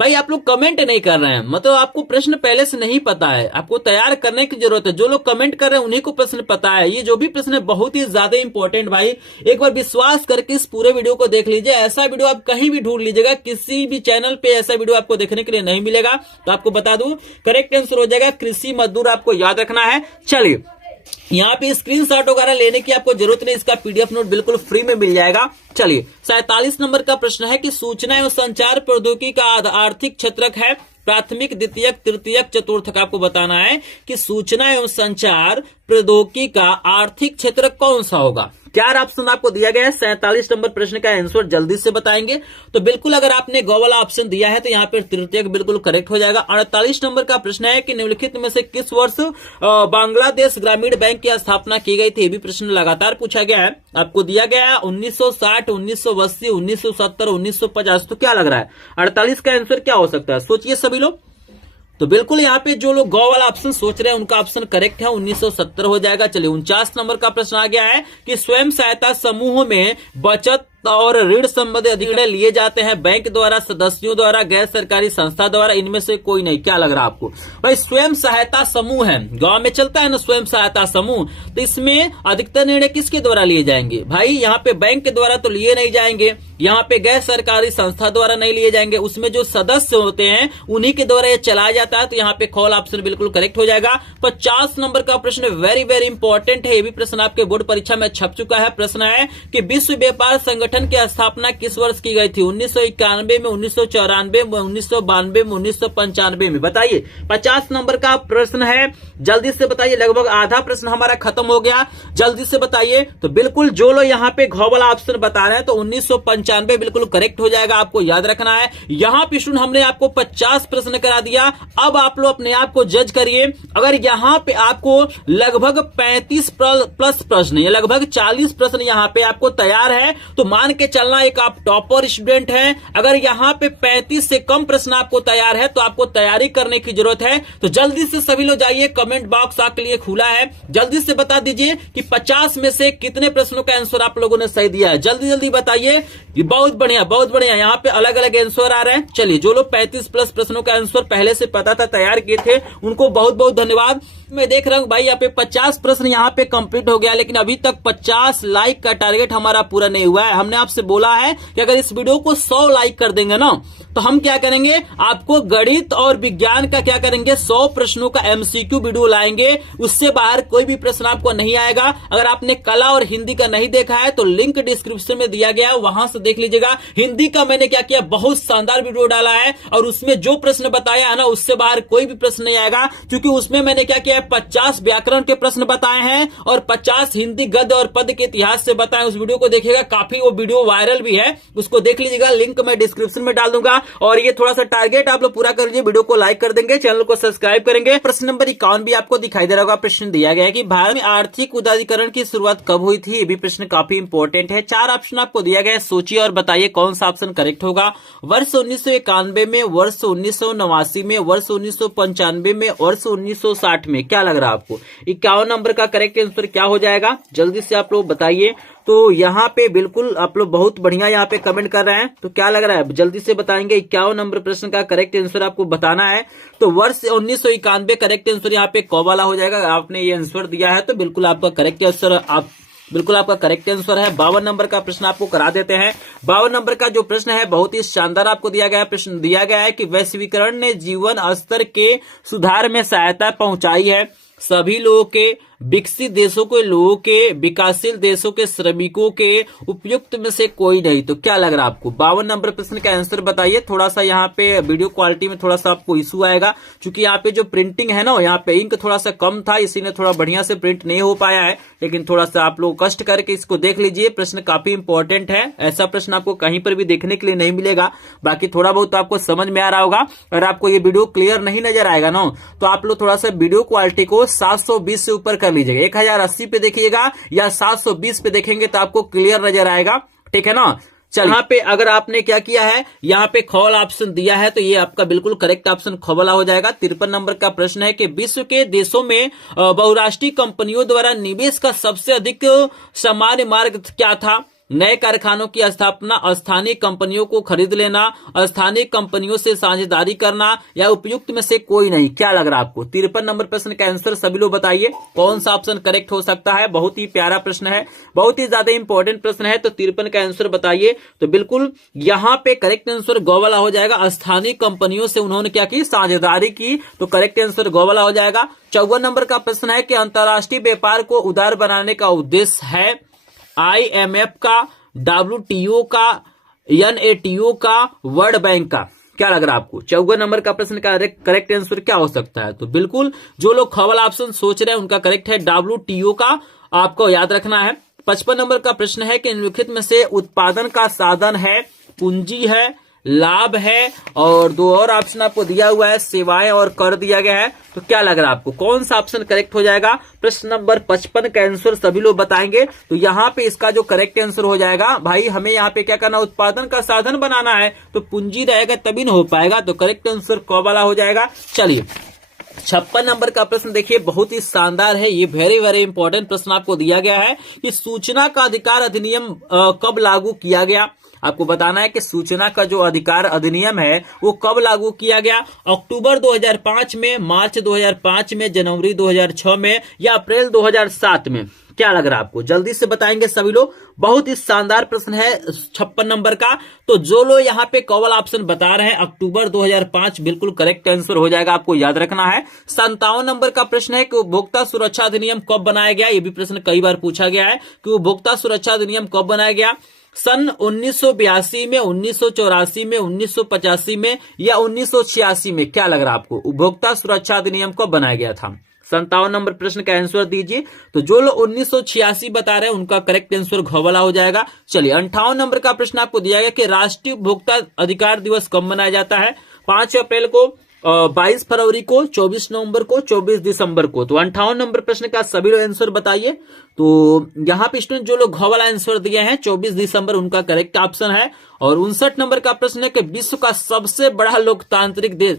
भाई आप लोग कमेंट नहीं कर रहे हैं, मतलब आपको प्रश्न पहले से नहीं पता है, आपको तैयार करने की जरूरत है। जो लोग कमेंट कर रहे हैं उन्हीं को प्रश्न पता है। ये जो भी प्रश्न है बहुत ही ज्यादा इंपॉर्टेंट भाई, एक बार विश्वास करके इस पूरे वीडियो को देख लीजिए। ऐसा वीडियो आप कहीं भी ढूंढ लीजिएगा, किसी भी चैनल पे ऐसा वीडियो आपको देखने के लिए नहीं मिलेगा। तो आपको बता दूं करेक्ट आंसर हो जाएगा कृषि मजदूर, आपको याद रखना है। चलिए यहाँ पे स्क्रीनशॉट वगैरह लेने की आपको जरूरत नहीं, इसका पीडीएफ नोट बिल्कुल फ्री में मिल जाएगा। चलिए 47 नंबर का प्रश्न है कि सूचना एवं संचार प्रौद्योगिकी का आर्थिक क्षेत्रक है। प्राथमिक, द्वितीयक, तृतीयक, चतुर्थक। आपको बताना है कि सूचना एवं संचार प्रौद्योगिकी का आर्थिक क्षेत्रक कौन सा होगा। 4 ऑप्शन आपको दिया गया है। 47 नंबर प्रश्न का आंसर जल्दी से बताएंगे। तो बिल्कुल अगर आपने गौ वाला ऑप्शन दिया है तो यहाँ पर तृतीयक बिल्कुल करेक्ट हो जाएगा। 48 नंबर का प्रश्न है कि निम्नलिखित में से किस वर्ष बांग्लादेश ग्रामीण बैंक की स्थापना की गई थी। ये भी प्रश्न लगातार पूछा गया है, आपको दिया गया है 1960, 1980, 1970, 1950। तो क्या लग रहा है 48 का आंसर क्या हो सकता है? सोचिए सभी लोग। तो बिल्कुल यहाँ पे जो लोग गौ वाला ऑप्शन सोच रहे हैं उनका ऑप्शन करेक्ट है, 1970 हो जाएगा। चलिए 49 नंबर का प्रश्न आ गया है कि स्वयं सहायता समूह में बचत और ऋण संबंधी अधिग्रहण लिए जाते हैं बैंक द्वारा, सदस्यों द्वारा, गैर सरकारी संस्था द्वारा, इनमें से कोई नहीं। क्या लग रहा है आपको? भाई स्वयं सहायता समूह है, गांव में चलता है ना स्वयं सहायता समूह, तो इसमें अधिकतर निर्णय किसके द्वारा लिए जाएंगे? भाई यहाँ पे बैंक के द्वारा तो लिए नहीं जाएंगे, यहाँ पे गैर सरकारी संस्था द्वारा नहीं लिए जाएंगे, उसमें जो सदस्य होते हैं उन्हीं के द्वारा ये चलाया जाता है। तो यहाँ पे कॉल ऑप्शन बिल्कुल करेक्ट हो जाएगा। 50 नंबर का प्रश्न वेरी वेरी इंपॉर्टेंट है, ये भी प्रश्न आपके बोर्ड परीक्षा में छप चुका है। प्रश्न है कि विश्व व्यापार संगठन की स्थापना किस वर्ष की गई थी। 1991 में, 1994 में, 1992 में, 1995 में। बताइए 50 नंबर का प्रश्न है, जल्दी से बताइए। लगभग आधा प्रश्न हमारा खत्म हो गया, जल्दी से बताइए। तो बिल्कुल जो लोग यहाँ पे घ वाला ऑप्शन बता रहे हैं तो 1995 बिल्कुल करेक्ट हो जाएगा, आपको याद रखना है। यहाँ पे स्टूडेंट हमने आपको 50 प्रश्न करा दिया, अब आप लोग अपने आप को जज करिए। अगर यहाँ पे आपको लगभग 35 प्लस प्रश्न या लगभग 40 प्रश्न यहाँ पे आपको तैयार है तो मान के चलना एक आप टॉपर स्टूडेंट हैं। अगर यहाँ पे 35 से कम प्रश्न आपको तैयार है तो आपको तैयारी करने की जरूरत है। तो जल्दी से सभी लोग जाइए, कमेंट बॉक्स आपके लिए खुला है, जल्दी से बता दीजिए कि 50 में से कितने प्रश्नों का आंसर आप लोगों ने सही दिया है। जल्दी जल्दी बताइए। बहुत बढ़िया, बहुत बढ़िया, यहाँ पे अलग अलग आंसर आ रहे हैं। चलिए जो लोग 35 प्लस प्रश्नों का आंसर पहले से पता था, तैयार किए थे, उनको बहुत बहुत धन्यवाद। मैं देख रहा हूं भाई यहाँ पे 50 प्रश्न यहाँ पे कंप्लीट हो गया, लेकिन अभी तक 50 लाइक का टारगेट हमारा पूरा नहीं हुआ है। हमने आपसे बोला है कि अगर इस वीडियो को 100 लाइक कर देंगे ना तो हम क्या करेंगे, आपको गणित और विज्ञान का क्या करेंगे, 100 प्रश्नों का एमसीक्यू वीडियो लाएंगे। उससे बाहर कोई भी प्रश्न आपको नहीं आएगा। अगर आपने कला और हिंदी का नहीं देखा है तो लिंक डिस्क्रिप्शन में दिया गया है, वहां से देख लीजिएगा। हिंदी का मैंने क्या किया, बहुत शानदार वीडियो डाला है और उसमें जो प्रश्न बताया है ना, उससे बाहर कोई भी प्रश्न नहीं आएगा, क्योंकि उसमें मैंने क्या किया है, 50 व्याकरण के प्रश्न बताए हैं और 50 हिंदी गद्य और पद के इतिहास से बताए। उस वीडियो को देखिएगा, काफी वो वीडियो वायरल भी है, उसको देख लीजिएगा। लिंक मैं डिस्क्रिप्शन में डाल दूंगा। और ये थोड़ा सा टारगेट आप लोग पूरा कर लीजिए, वीडियो को लाइक कर देंगे, चैनल को सब्सक्राइब करेंगे। प्रश्न नंबर 51 भी आपको दिखाई दे रहा होगा। प्रश्न दिया गया है कि भारत में आर्थिक उदारीकरण की शुरुआत कब हुई थी। ये भी प्रश्न काफी इंपॉर्टेंट है। 4 ऑप्शन आपको दिया गया है, सोचिए और बताइए कौन सा ऑप्शन करेक्ट होगा। वर्ष 1991 में, वर्ष 1989 में, वर्ष 1995 में, वर्ष 1960 में। क्या लग रहा है आपको, 51 नंबर का करेक्ट आंसर क्या हो जाएगा, जल्दी से आप लोग बताइए। तो यहाँ पे बिल्कुल आप लोग बहुत बढ़िया यहाँ पे कमेंट कर रहे हैं, तो क्या लग रहा है, जल्दी से बताएंगे। 51 नंबर प्रश्न का करेक्ट आंसर आपको बताना है। तो वर्ष 1991 करेक्ट आंसर यहाँ पे कब वाला हो जाएगा। आपने ये आंसर दिया है तो बिल्कुल आपका करेक्ट आंसर बिल्कुल आपका करेक्ट आंसर है। 52 नंबर का प्रश्न आपको करा देते हैं। 52 नंबर का जो प्रश्न है बहुत ही शानदार आपको दिया गया है। प्रश्न दिया गया है कि वैश्वीकरण ने जीवन स्तर के सुधार में सहायता पहुंचाई है। सभी लोगों के, विकसित देशों के लोगों के, विकासशील देशों के श्रमिकों के, उपयुक्त में से कोई नहीं। तो क्या लग रहा है आपको, 52 नंबर प्रश्न का आंसर बताइए। थोड़ा सा यहाँ पे वीडियो क्वालिटी में थोड़ा सा आपको इशू आएगा, क्योंकि यहाँ पे जो प्रिंटिंग है ना, यहाँ पे इंक थोड़ा सा कम था, इसीलिए थोड़ा बढ़िया से प्रिंट नहीं हो पाया है। लेकिन थोड़ा सा आप लोग कष्ट करके इसको देख लीजिए, प्रश्न काफी इंपॉर्टेंट है। ऐसा प्रश्न आपको कहीं पर भी देखने के लिए नहीं मिलेगा। बाकी थोड़ा बहुत तो आपको समझ में आ रहा होगा। अगर आपको ये वीडियो क्लियर नहीं नजर आएगा ना, तो आप लोग थोड़ा सा वीडियो क्वालिटी को 720 से ऊपर कर लीजिएगा। 1080 पे देखिएगा या 720 पे देखेंगे तो आपको क्लियर नजर आएगा, ठीक है ना। चल, यहाँ पे अगर आपने क्या किया है, यहाँ पे ख वाला ऑप्शन दिया है तो ये आपका बिल्कुल करेक्ट ऑप्शन ख वाला हो जाएगा। 53 नंबर का प्रश्न है कि विश्व के देशों में बहुराष्ट्रीय कंपनियों द्वारा निवेश का सबसे अधिक सामान्य मार्ग क्या था। नए कारखानों की स्थापना, स्थानीय कंपनियों को खरीद लेना, स्थानीय कंपनियों से साझेदारी करना, या उपयुक्त में से कोई नहीं। क्या लग रहा है आपको, 53 नंबर प्रश्न का आंसर सभी लोग बताइए, कौन सा ऑप्शन करेक्ट हो सकता है। बहुत ही प्यारा प्रश्न है, बहुत ही ज्यादा इंपॉर्टेंट प्रश्न है। तो 53 का आंसर बताइए। तो बिल्कुल यहाँ पे करेक्ट आंसर गो वाला हो जाएगा। स्थानीय कंपनियों से उन्होंने क्या की, साझेदारी की, तो करेक्ट आंसर गो वाला हो जाएगा। 54 नंबर का प्रश्न है कि अंतर्राष्ट्रीय व्यापार को उदार बनाने का उद्देश्य है IMF का, WTO का, NATO का, वर्ल्ड बैंक का। क्या लग रहा है आपको, 54 नंबर का प्रश्न का करेक्ट आंसर क्या हो सकता है। तो बिल्कुल जो लोग ख वाला ऑप्शन सोच रहे हैं उनका करेक्ट है, WTO का आपको याद रखना है। 55 नंबर का प्रश्न है कि निम्नलिखित में से उत्पादन का साधन है, पूंजी है, लाभ है, और 2 और ऑप्शन आपको दिया हुआ है, सेवाएं और कर दिया गया है। तो क्या लग रहा है आपको, कौन सा ऑप्शन करेक्ट हो जाएगा। प्रश्न नंबर 55 का आंसर सभी लोग बताएंगे। तो यहाँ पे इसका जो करेक्ट आंसर हो जाएगा, भाई हमें यहाँ पे क्या करना, उत्पादन का साधन बनाना है, तो पूंजी रहेगा तभी न हो पाएगा। तो करेक्ट आंसर क वाला हो जाएगा। चलिए 56 नंबर का प्रश्न देखिए, बहुत ही शानदार है। ये वेरी वेरी इंपॉर्टेंट प्रश्न आपको दिया गया है कि सूचना का अधिकार अधिनियम कब लागू किया गया। आपको बताना है कि सूचना का जो अधिकार अधिनियम है वो कब लागू किया गया। अक्टूबर 2005 में, मार्च 2005 में, जनवरी 2006 में, या अप्रैल 2007 में। क्या लग रहा है आपको, जल्दी से बताएंगे सभी लोग। बहुत ही शानदार प्रश्न है 56 नंबर का। तो जो लोग यहाँ पे कवल ऑप्शन बता रहे हैं अक्टूबर 2005, बिल्कुल करेक्ट आंसर हो जाएगा, आपको याद रखना है। 57 नंबर का प्रश्न है कि उपभोक्ता सुरक्षा अधिनियम कब बनाया गया। ये भी प्रश्न कई बार पूछा गया है कि उपभोक्ता सुरक्षा अधिनियम कब बनाया गया। सन 1982 में, 1984 में, 1985 में, या 1986 में। क्या लग रहा है आपको, उपभोक्ता सुरक्षा अधिनियम कब बनाया गया था। 57 नंबर प्रश्न का आंसर दीजिए। तो जो लोग 1986 बता रहे हैं उनका करेक्ट आंसर घ वाला हो जाएगा। चलिए 58 नंबर का प्रश्न आपको दिया गया कि राष्ट्रीय उपभोक्ता अधिकार दिवस कब मनाया जाता है। 5 अप्रैल को, 22 फरवरी को, 24 नवंबर को, 24 दिसंबर को। तो 58 नंबर प्रश्न का सभी लोग आंसर बताइए। तो यहाँ पे स्टूडेंट जो लोग घ वाला आंसर दिए हैं 24 दिसंबर उनका करेक्ट ऑप्शन है। और 59 नंबर का प्रश्न है कि विश्व का सबसे बड़ा लोकतांत्रिक देश,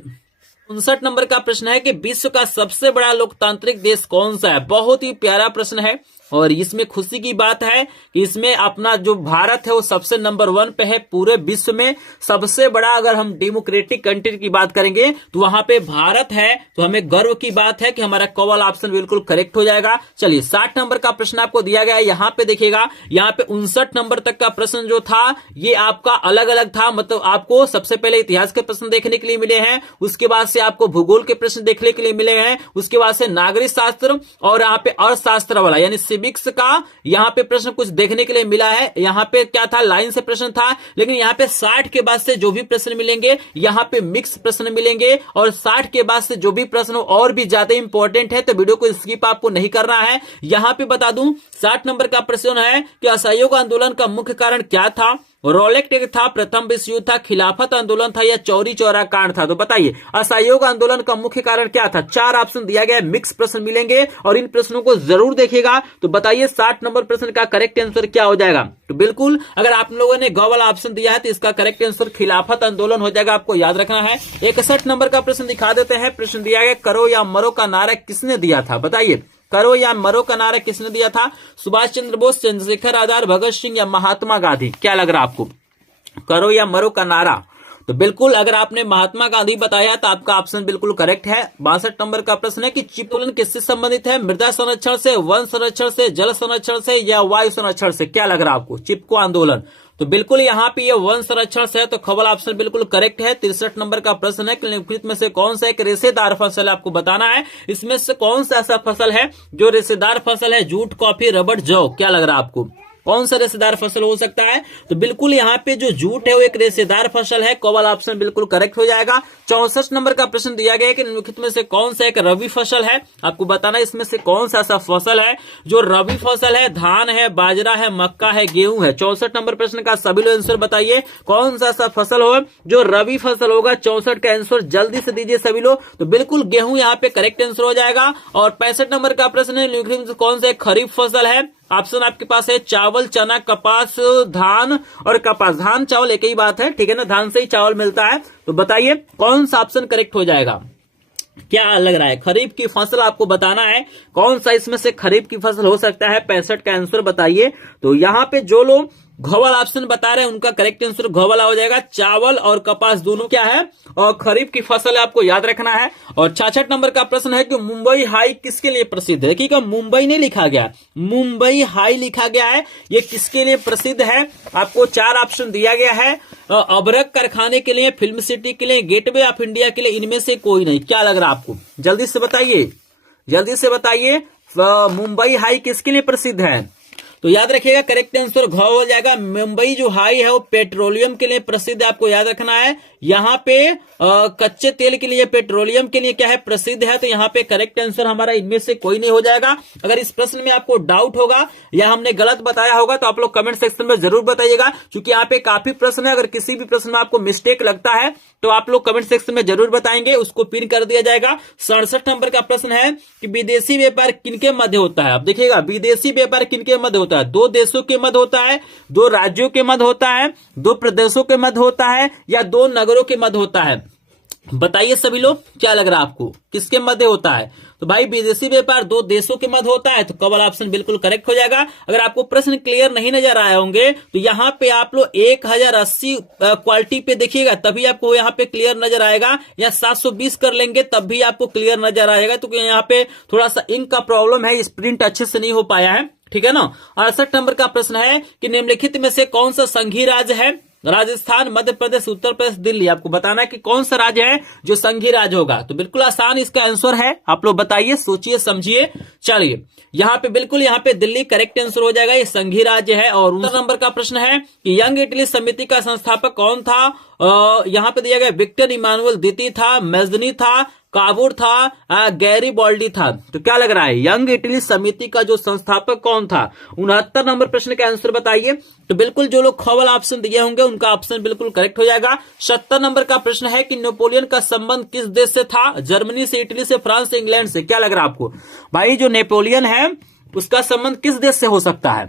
59 नंबर का प्रश्न है कि विश्व का सबसे बड़ा लोकतांत्रिक देश कौन सा है। बहुत ही प्यारा प्रश्न है, और इसमें खुशी की बात है कि इसमें अपना जो भारत है वो सबसे नंबर 1 पे है। पूरे विश्व में सबसे बड़ा अगर हम डेमोक्रेटिक कंट्री की बात करेंगे तो वहां पे भारत है, तो हमें गर्व की बात है कि हमारा कॉमन ऑप्शन बिल्कुल करेक्ट हो जाएगा। चलिए 60 नंबर का प्रश्न आपको दिया गया है। यहाँ पे देखिएगा, यहाँ पे 59 नंबर तक का प्रश्न जो था ये आपका अलग अलग था। मतलब आपको सबसे पहले इतिहास के प्रश्न देखने के लिए मिले हैं, उसके बाद से आपको भूगोल के प्रश्न देखने के लिए मिले हैं, उसके बाद से नागरिक शास्त्र और यहाँ पे अर्थशास्त्र वाला यानी सिविक्स का यहाँ पे प्रश्न कुछ देखने के लिए मिला है। यहाँ पे क्या था, लाइन से प्रश्न था, लेकिन यहाँ पे 60 के बाद से जो भी प्रश्न मिलेंगे यहाँ पे मिक्स प्रश्न मिलेंगे, और 60 के बाद से जो भी प्रश्न और भी ज्यादा इंपॉर्टेंट है, तो वीडियो को स्किप आपको नहीं करना है। यहाँ पे बता दूं 60 नंबर का प्रश्न है कि असहयोग आंदोलन का मुख्य कारण क्या था। रोलेक्ट एक्ट था, प्रथम विश्व युद्ध था, खिलाफत आंदोलन था या चौरी चौरा कांड था। तो बताइए असहयोग आंदोलन का मुख्य कारण क्या था। 4 ऑप्शन दिया गया है, मिक्स प्रश्न मिलेंगे और इन प्रश्नों को जरूर देखिएगा। तो बताइए 60 नंबर प्रश्न का करेक्ट आंसर क्या हो जाएगा। तो बिल्कुल अगर आप लोगों ने ग वाला ऑप्शन दिया है तो इसका करेक्ट आंसर खिलाफत आंदोलन हो जाएगा, आपको याद रखना है। 61 नंबर का प्रश्न दिखा देते हैं। प्रश्न दिया गया करो या मरो का नारा किसने दिया था। बताइए करो या मरो का नारा किसने दिया था। सुभाष चंद्र बोस, चंद्रशेखर आजाद, भगत सिंह या महात्मा गांधी। क्या लग रहा है आपको, करो या मरो का नारा। तो बिल्कुल अगर आपने महात्मा गांधी बताया तो आपका ऑप्शन बिल्कुल करेक्ट है। 62 नंबर का प्रश्न है कि चिप आंदोलन किससे संबंधित है। मृदा संरक्षण से, वन संरक्षण से, जल संरक्षण से या वायु संरक्षण से। क्या लग रहा है आपको, चिपको आंदोलन। तो बिल्कुल यहाँ पे ये वन संरक्षण से है, तो खबर ऑप्शन बिल्कुल करेक्ट है। 63 नंबर का प्रश्न है कि निम्नलिखित में से कौन सा एक रेशेदार फसल है, आपको बताना है इसमें से कौन सा ऐसा फसल है जो रेशेदार फसल है। जूट, कॉफी, रबड़, जौ। क्या लग रहा है आपको, कौन सा रेशेदार फसल हो सकता है। तो बिल्कुल यहाँ पे जो जूट है वो एक रेशेदार फसल है, कॉमन ऑप्शन बिल्कुल करेक्ट हो जाएगा। 64 नंबर का प्रश्न दिया गया है कि निम्नलिखित में से कौन सा एक रबी फसल है, आपको बताना इसमें से कौन सा ऐसा फसल है जो रबी फसल है। धान है, बाजरा है, मक्का है, गेहूं है। 64 नंबर प्रश्न का सभी लोग आंसर बताइए कौन सा ऐसा फसल हो जो रबी फसल होगा। 64 का आंसर जल्दी से दीजिए सभी लोग। तो बिल्कुल गेहूं यहाँ पे करेक्ट आंसर हो जाएगा। और 65 नंबर का प्रश्न है निम्नलिखित में से कौन सा एक खरीफ फसल है। ऑप्शन आपके पास है चावल, चना, कपास, धान और कपास। धान चावल एक ही बात है, ठीक है ना, धान से ही चावल मिलता है। तो बताइए कौन सा ऑप्शन करेक्ट हो जाएगा। क्या लग रहा है, खरीफ की फसल आपको बताना है कौन सा इसमें से खरीफ की फसल हो सकता है। 65 का आंसर बताइए। तो यहाँ पे जो लोग घोवल ऑप्शन बता रहे हैं उनका करेक्ट आंसर घोवला हो जाएगा। चावल और कपास दोनों क्या है और खरीफ की फसल है, आपको याद रखना है। और 66 नंबर का प्रश्न है कि मुंबई हाई किसके लिए प्रसिद्ध है। देखिएगा मुंबई नहीं लिखा गया, मुंबई हाई लिखा गया है। ये किसके लिए प्रसिद्ध है, आपको 4 ऑप्शन दिया गया है। अबरक कारखाने के लिए, फिल्म सिटी के लिए, गेटवे ऑफ इंडिया के लिए, इनमें से कोई नहीं। क्या लग रहा है आपको, जल्दी से बताइए, जल्दी से बताइए मुंबई हाई किसके लिए प्रसिद्ध है। तो याद रखिएगा करेक्ट आंसर घ हो जाएगा। मुंबई जो हाई है वो पेट्रोलियम के लिए प्रसिद्ध है, आपको याद रखना है। यहाँ पे कच्चे तेल के लिए, पेट्रोलियम के लिए क्या है प्रसिद्ध है। तो यहाँ पे करेक्ट आंसर हमारा इनमें से कोई नहीं हो जाएगा। अगर इस प्रश्न में आपको डाउट होगा या हमने गलत बताया होगा तो आप लोग कमेंट सेक्शन में जरूर बताइएगा, क्योंकि यहाँ पे काफी प्रश्न है। अगर किसी भी प्रश्न में आपको मिस्टेक लगता है तो आप लोग कमेंट सेक्शन में जरूर बताएंगे, उसको पिन कर दिया जाएगा। 67 नंबर का प्रश्न है कि विदेशी व्यापार किनके मध्य होता है। आप देखिएगा विदेशी व्यापार किनके मध्य होता है। 2 देशों के मध्य होता है, 2 राज्यों के मध्य होता है, 2 प्रदेशों के मध्य होता है या 2 नगरों के मध्य होता है। बताइए सभी लोग क्या लग रहा है आपको, किसके मध्य होता है। तो भाई विदेशी व्यापार 2 देशों के मध्य होता है, तो कवल ऑप्शन बिल्कुल करेक्ट हो जाएगा। अगर आपको प्रश्न क्लियर नहीं नजर आए होंगे तो यहाँ पे आप लोग 1080 क्वालिटी पे देखिएगा, तभी आपको यहाँ पे क्लियर नजर आएगा, या 720 कर लेंगे तब भी आपको क्लियर नजर आएगा। तो यहाँ पे थोड़ा सा इंक का प्रॉब्लम है, प्रिंट अच्छे से नहीं हो पाया है, ठीक है ना। 68 नंबर का प्रश्न है कि निम्नलिखित में से कौन सा संघीय राज्य है। राजस्थान, मध्य प्रदेश, उत्तर प्रदेश, दिल्ली। आपको बताना है कि कौन सा राज्य है जो संघीय राज्य होगा। तो बिल्कुल आसान इसका आंसर है, आप लोग बताइए, सोचिए समझिए। चलिए यहाँ पे बिल्कुल यहाँ पे दिल्ली करेक्ट आंसर हो जाएगा, ये संघीय राज्य है। और 19 नंबर का प्रश्न है कि यंग इटली समिति का संस्थापक कौन था। यहाँ पे दिया गया विक्टर इमानुएल द्वितीय था, मेजनी था, काबूर था, गैरी बॉल्डी था। तो क्या लग रहा है यंग इटली समिति का जो संस्थापक कौन था। 69 नंबर प्रश्न का आंसर बताइए। तो बिल्कुल जो लोग ख वाला ऑप्शन दिए होंगे उनका ऑप्शन बिल्कुल करेक्ट हो जाएगा। 70 नंबर का प्रश्न है कि नेपोलियन का संबंध किस देश से था। जर्मनी से, इटली से, फ्रांस से, इंग्लैंड से। क्या लग रहा है आपको भाई जो नेपोलियन है उसका संबंध किस देश से हो सकता है।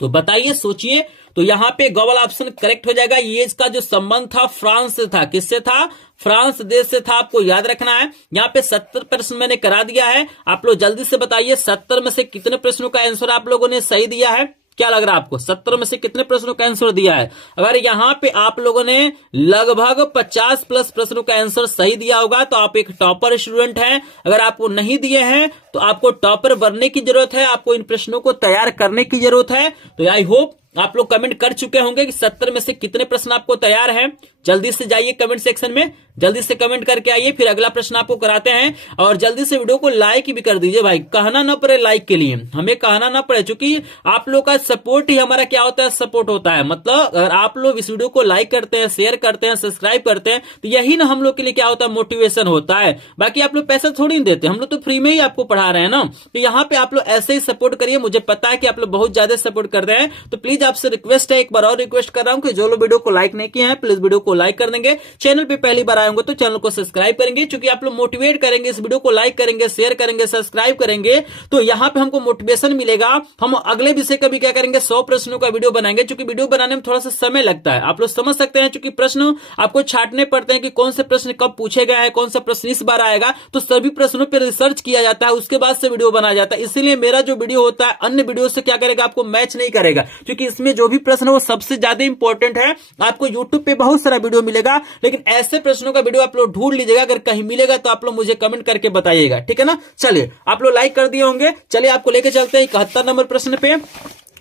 तो बताइए, सोचिए तो यहाँ पे ग वाला ऑप्शन करेक्ट हो जाएगा। ये इसका जो संबंध था फ्रांस से था, किससे था? फ्रांस देश से था, आपको याद रखना है। यहाँ पे 70 प्रश्न मैंने करा दिया है, आप लोग जल्दी से बताइए 70 में से कितने प्रश्नों का आंसर आप लोगों ने सही दिया है? क्या लग रहा है आपको 70 में से कितने प्रश्नों का आंसर दिया है? अगर यहाँ पे आप लोगों ने लगभग 50 प्लस प्रश्नों का आंसर सही दिया होगा तो आप एक टॉपर स्टूडेंट हैं। अगर आपको नहीं दिए हैं तो आपको टॉपर बनने की जरूरत है, आपको इन प्रश्नों को तैयार करने की जरूरत है। तो आई होप आप लोग कमेंट कर चुके होंगे कि 70 में से कितने प्रश्न आपको तैयार हैं। जल्दी से जाइए कमेंट सेक्शन में, जल्दी से कमेंट करके आइए, फिर अगला प्रश्न आपको कराते हैं। और जल्दी से वीडियो को लाइक भी कर दीजिए भाई, कहना ना पड़े लाइक के लिए, हमें कहना ना पड़े, क्योंकि आप लोग का सपोर्ट ही हमारा क्या होता है? सपोर्ट होता है। मतलब अगर आप लोग इस वीडियो को लाइक करते हैं, शेयर करते हैं, सब्सक्राइब करते हैं तो यही ना हम लोग के लिए क्या होता है? मोटिवेशन होता है। बाकी आप लोग पैसा थोड़ी नहीं देते, हम लोग तो फ्री में ही आपको पढ़ा रहे हैं ना। तो यहाँ पे आप लोग ऐसे ही सपोर्ट करिए, मुझे पता है कि आप लोग बहुत ज्यादा सपोर्ट कर रहे हैं। तो प्लीज आपसे रिक्वेस्ट है, एक बार और रिक्वेस्ट कर रहा हूं कि जो लोग वीडियो को लाइक नहीं किए हैं प्लीज वीडियो को लाइक कर देंगे। चैनल पे पहली बार आए होंगे तो चैनल को सब्सक्राइब करेंगे, क्योंकि आप लोग मोटिवेट करेंगे, इस वीडियो को लाइक करेंगे, शेयर करेंगे, सब्सक्राइब करेंगे तो यहाँ पे हमको मोटिवेशन मिलेगा। हम अगले विषय का भी क्या करेंगे? 100 प्रश्नों का वीडियो बनाएंगे, क्योंकि वीडियो बनाने में थोड़ा सा समय लगता है, आप लोग समझ सकते हैं। क्योंकि प्रश्न आपको छांटने पड़ते हैं कि कौन से प्रश्न कब पूछे गए हैं, कौन सा प्रश्न इस बार आएगा, तो सभी प्रश्नों पर रिसर्च किया जाता है, उसके बाद से वीडियो बनाया जाता है। इसीलिए मेरा जो वीडियो होता है अन्य वीडियो से क्या करेगा? आपको मैच नहीं करेगा, क्योंकि इसमें जो भी प्रश्न है वो सबसे ज्यादा इंपॉर्टेंट है। आपको यूट्यूब पे बहुत सारा वीडियो मिलेगा, लेकिन ऐसे प्रश्नों का वीडियो आप लोग ढूंढ लीजिएगा, अगर कहीं मिलेगा तो आप लोग मुझे कमेंट करके बताइएगा, ठीक है ना। चलिए आप लोग लाइक कर दिए होंगे, चलिए आपको लेके चलते हैं 71 नंबर प्रश्न पे।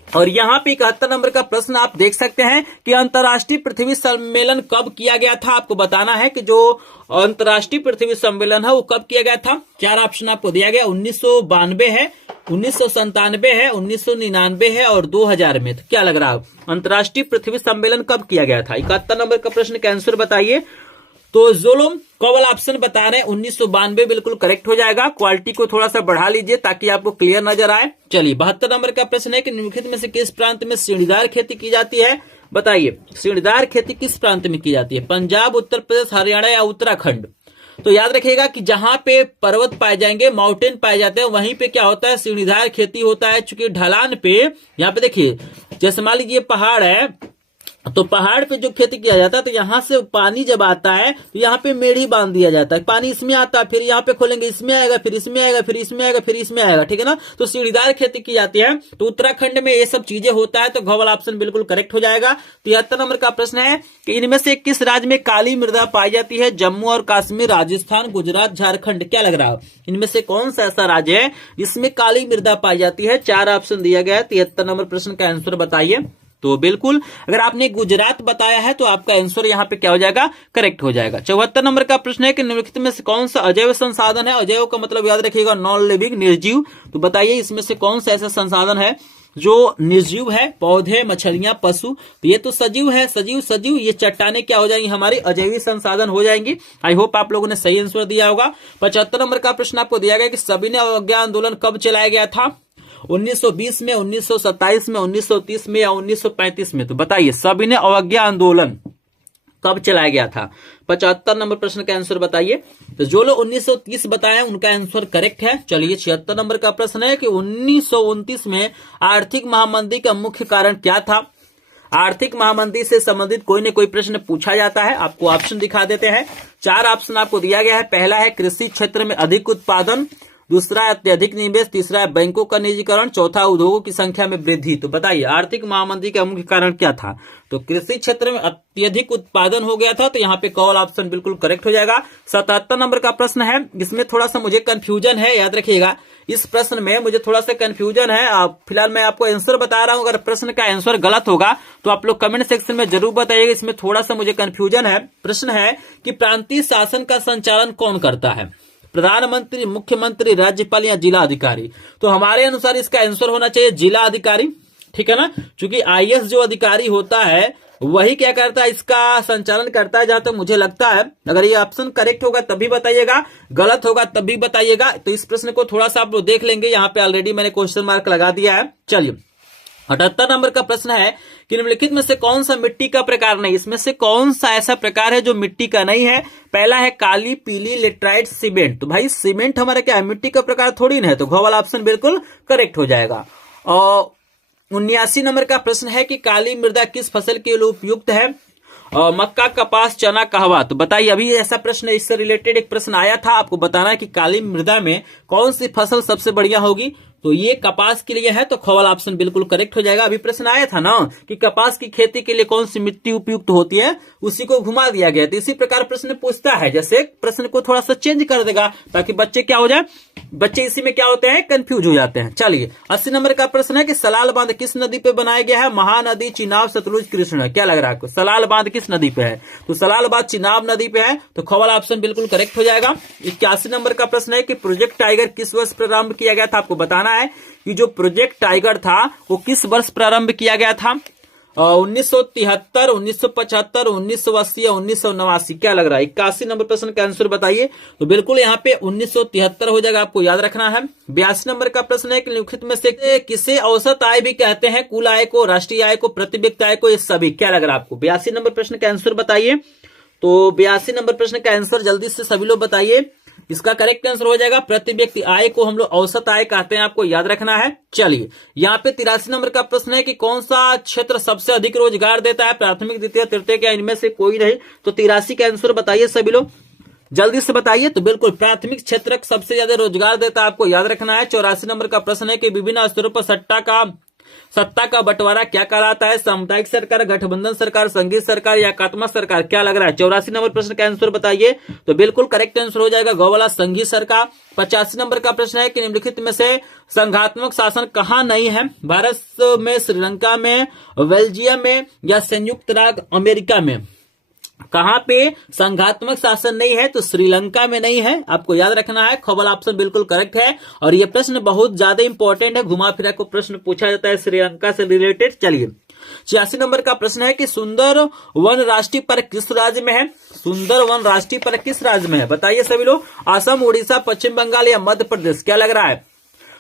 और यहाँ पे 71 नंबर का प्रश्न आप देख सकते हैं कि अंतर्राष्ट्रीय पृथ्वी सम्मेलन कब किया गया था। आपको बताना है कि जो अंतर्राष्ट्रीय पृथ्वी सम्मेलन है वो कब किया गया था। 4 ऑप्शन आपको दिया गया, 1992 है, 1997 है, 1999 है और 2000 में। तो क्या लग रहा है अंतर्राष्ट्रीय पृथ्वी सम्मेलन कब किया गया था? 71 नंबर का प्रश्न का आंसर बताइए। तो जो लोग कवल ऑप्शन बता रहे हैं 1992 बिल्कुल करेक्ट हो जाएगा। क्वालिटी को थोड़ा सा बढ़ा लीजिए ताकि आपको क्लियर नजर आए। चलिए 72 नंबर का प्रश्न है कि निम्नलिखित में से किस प्रांत में सीढ़ीदार खेती की जाती है? बताइए सीढ़ीदार खेती किस प्रांत में की जाती है? पंजाब, उत्तर प्रदेश, हरियाणा या उत्तराखंड? तो याद रखिएगा कि जहां पे पर्वत पाए जाएंगे, माउंटेन पाए जाते हैं, वहीं पे क्या होता है? सीढ़ीदार खेती होता है। चूंकि ढलान पे यहाँ पे देखिए, जैसे मान लीजिए पहाड़ है तो पहाड़ पे जो खेती किया जाता है तो यहाँ से पानी जब आता है तो यहाँ पे मेढ़ी बांध दिया जाता है, पानी इसमें आता है, फिर यहाँ पे खोलेंगे, इसमें आएगा, फिर इसमें आएगा, फिर इसमें आएगा, फिर इसमें आएगा, ठीक है ना। तो सीढ़ीदार खेती की जाती है। तो उत्तराखंड में ये सब चीजें होता है, तो घ वाला ऑप्शन बिल्कुल करेक्ट हो जाएगा। 73 नंबर का प्रश्न है कि इनमें से किस राज्य में काली मृदा पाई जाती है? जम्मू और कश्मीर, राजस्थान, गुजरात, झारखंड? क्या लग रहा है इनमें से कौन सा ऐसा राज्य है जिसमें काली मृदा पाई जाती है? 4 ऑप्शन दिया गया है। 73 नंबर प्रश्न का आंसर बताइए। तो बिल्कुल अगर आपने गुजरात बताया है तो आपका आंसर यहाँ पे क्या हो जाएगा? करेक्ट हो जाएगा। 74 नंबर का प्रश्न है कि निम्नलिखित में से कौन सा अजैव संसाधन है? अजैव का मतलब याद रखिएगा नॉन लिविंग, निर्जीव। तो बताइए इसमें से कौन सा ऐसा संसाधन है जो निर्जीव है? पौधे, मछलियां, पशु? तो ये तो सजीव है, सजीव। ये चट्टाने क्या हो जाएंगी? हमारी अजैविक संसाधन हो जाएंगी। आई होप आप लोगों ने सही आंसर दिया होगा। 75 नंबर का प्रश्न आपको दिया गया कि सविनय अवज्ञा आंदोलन कब चलाया गया था? 1920 में, 1927 में, 1930 में या 1935 में? तो बताइए सविनय अवज्ञा आंदोलन कब चलाया गया था? 75 नंबर प्रश्न का आंसर बताइए। तो जो लोग 1930 बताए उनका आंसर करेक्ट है। चलिए 76 नंबर का प्रश्न है कि 1929 में आर्थिक महामंदी का मुख्य कारण क्या था? आर्थिक महामंदी से संबंधित कोई न कोई प्रश्न पूछा जाता है। आपको ऑप्शन दिखा देते हैं। 4 ऑप्शन आपको दिया गया है। पहला है कृषि क्षेत्र में अधिक उत्पादन, दूसरा है अत्यधिक निवेश, तीसरा है बैंकों का निजीकरण, चौथा उद्योगों की संख्या में वृद्धि। तो बताइए आर्थिक महामंदी का मुख्य कारण क्या था? तो कृषि क्षेत्र में अत्यधिक उत्पादन हो गया था। तो यहाँ पे कॉल ऑप्शन बिल्कुल करेक्ट हो जाएगा। 77 नंबर का प्रश्न है, इसमें थोड़ा सा मुझे कंफ्यूजन है, याद रखिएगा इस प्रश्न में मुझे थोड़ा सा कंफ्यूजन है। फिलहाल मैं आपको आंसर बता रहा हूं, अगर प्रश्न का आंसर गलत होगा तो आप लोग कमेंट सेक्शन में जरूर बताइएगा। इसमें थोड़ा सा मुझे कंफ्यूजन है। प्रश्न है कि प्रांतीय शासन का संचालन कौन करता है? प्रधानमंत्री, मुख्यमंत्री, राज्यपाल या जिला अधिकारी? तो हमारे अनुसार इसका आंसर होना चाहिए जिला अधिकारी, ठीक है ना। क्योंकि आईएएस जो अधिकारी होता है वही क्या करता है? इसका संचालन करता है, जहां तक मुझे लगता है। अगर ये ऑप्शन करेक्ट होगा तभी बताइएगा, गलत होगा तब भी बताइएगा। तो इस प्रश्न को थोड़ा सा आप लोग देख लेंगे, यहाँ पे ऑलरेडी मैंने क्वेश्चन मार्क लगा दिया है। चलिए 78 नंबर का प्रश्न है कि निम्नलिखित में से कौन सा मिट्टी का प्रकार नहीं? इसमें से कौन सा ऐसा प्रकार है जो मिट्टी का नहीं है? पहला है काली, पीली, लेटराइट, सीमेंट। तो भाई सीमेंट हमारा क्या है? मिट्टी का प्रकार थोड़ी ना है। तो घ वाला ऑप्शन बिल्कुल करेक्ट हो जाएगा। और 79 नंबर का प्रश्न है कि काली मृदा किस फसल के लिए उपयुक्त है? मक्का, कपास, चना, कहवा। तो बताइए, अभी ऐसा प्रश्न, इससे रिलेटेड एक प्रश्न आया था, आपको बताना है कि काली मृदा में कौन सी फसल सबसे बढ़िया होगी। तो ये कपास के लिए है, तो ख वाला ऑप्शन बिल्कुल करेक्ट हो जाएगा। अभी प्रश्न आया था ना कि कपास की खेती के लिए कौन सी मिट्टी उपयुक्त होती है, उसी को घुमा दिया गया। तो इसी प्रकार प्रश्न पूछता है, जैसे प्रश्न को थोड़ा सा चेंज कर देगा ताकि बच्चे क्या हो जाए, बच्चे इसी में क्या होते हैं, कंफ्यूज हो जाते हैं। चलिए 80 नंबर का प्रश्न है कि सलाल बांध किस नदी पे बनाया गया है? महानदी, चिनाब, सतलुज, कृष्णा। क्या लग रहा है आपको, सलाल बांध किस नदी पे है? तो सलाल बांध चिनाब नदी पे है, तो ख वाला ऑप्शन बिल्कुल करेक्ट हो जाएगा। 81 नंबर का प्रश्न है कि प्रोजेक्ट टाइगर किस वर्ष प्रारंभ किया गया था? आपको बताना है कि जो प्रोजेक्ट टाइगर था वो किस वर्ष प्रारंभ किया गया था? 1973, 1975, 1980 या 1989। क्या लग रहा है? 81 नंबर प्रश्न का आंसर बताइए। तो बिल्कुल यहाँ पे 1973 हो जाएगा, आपको याद रखना है। 82 नंबर का प्रश्न है कि निम्नलिखित में से किसे औसत आय भी कहते हैं? कुल आय को, राष्ट्रीय आय को, प्रति व्यक्ति आय को, ये सभी। क्या लग रहा है आपको? 82 नंबर प्रश्न का आंसर बताइए। तो 82 नंबर प्रश्न का आंसर जल्दी से सभी लोग बताइए। इसका करेक्ट आंसर हो जाएगा प्रति व्यक्ति आय को हम लोग औसत आय कहते हैं, आपको याद रखना है। चलिए यहाँ पे 83 नंबर का प्रश्न है कि कौन सा क्षेत्र सबसे अधिक रोजगार देता है? प्राथमिक, द्वितीय, तृतीय, क्या इनमें से कोई नहीं? तो 83 का आंसर बताइए सभी लोग, जल्दी से बताइए। तो बिल्कुल प्राथमिक क्षेत्र सबसे ज्यादा रोजगार देता है, आपको याद रखना है। 84 नंबर का प्रश्न है कि विभिन्न स्तरों पर सत्ता का बंटवारा क्या कहलाता है? सामुदायिक सरकार, गठबंधन सरकार, संघीय सरकार या एकात्मक सरकार। क्या लग रहा है? 84 नंबर प्रश्न का आंसर बताइए। तो बिल्कुल करेक्ट आंसर हो जाएगा ग वाला, संघीय सरकार। 85 नंबर का प्रश्न है कि निम्नलिखित में से संघात्मक शासन कहाँ नहीं है? भारत में, श्रीलंका में, बेल्जियम में या संयुक्त राज्य अमेरिका में? कहां पे संघात्मक शासन नहीं है? तो श्रीलंका में नहीं है, आपको याद रखना है। ख वाला ऑप्शन बिल्कुल करेक्ट है। और ये प्रश्न बहुत ज्यादा इंपॉर्टेंट है, घुमा फिरा को प्रश्न पूछा जाता है श्रीलंका से रिलेटेड। चलिए 86 नंबर का प्रश्न है कि सुंदर वन राष्ट्रीय पार्क किस राज्य में है? सुंदर वन राष्ट्रीय पार्क किस राज्य में है? बताइए सभी लोग। असम, उड़ीसा, पश्चिम बंगाल या मध्य प्रदेश? क्या लग रहा है?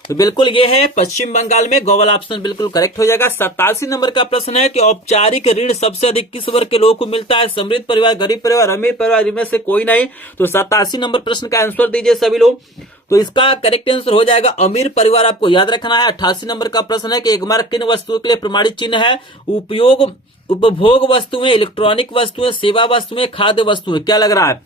तो बिल्कुल ये है पश्चिम बंगाल में, ग वाला ऑप्शन बिल्कुल करेक्ट हो जाएगा। 87 नंबर का प्रश्न है कि औपचारिक ऋण सबसे अधिक किस वर्ग के लोगों को मिलता है? समृद्ध परिवार, गरीब परिवार, अमीर परिवार, इनमें से कोई नहीं। तो 87 नंबर प्रश्न का आंसर दीजिए सभी लोग। तो इसका करेक्ट आंसर हो जाएगा अमीर परिवार, आपको याद रखना है। 88 नंबर का प्रश्न है कि एक मार्क किन वस्तुओं के लिए प्रमाणित चिन्ह है? उपभोग वस्तुएं, इलेक्ट्रॉनिक वस्तुएं, सेवा वस्तुएं, खाद्य वस्तुएं। क्या लग रहा है?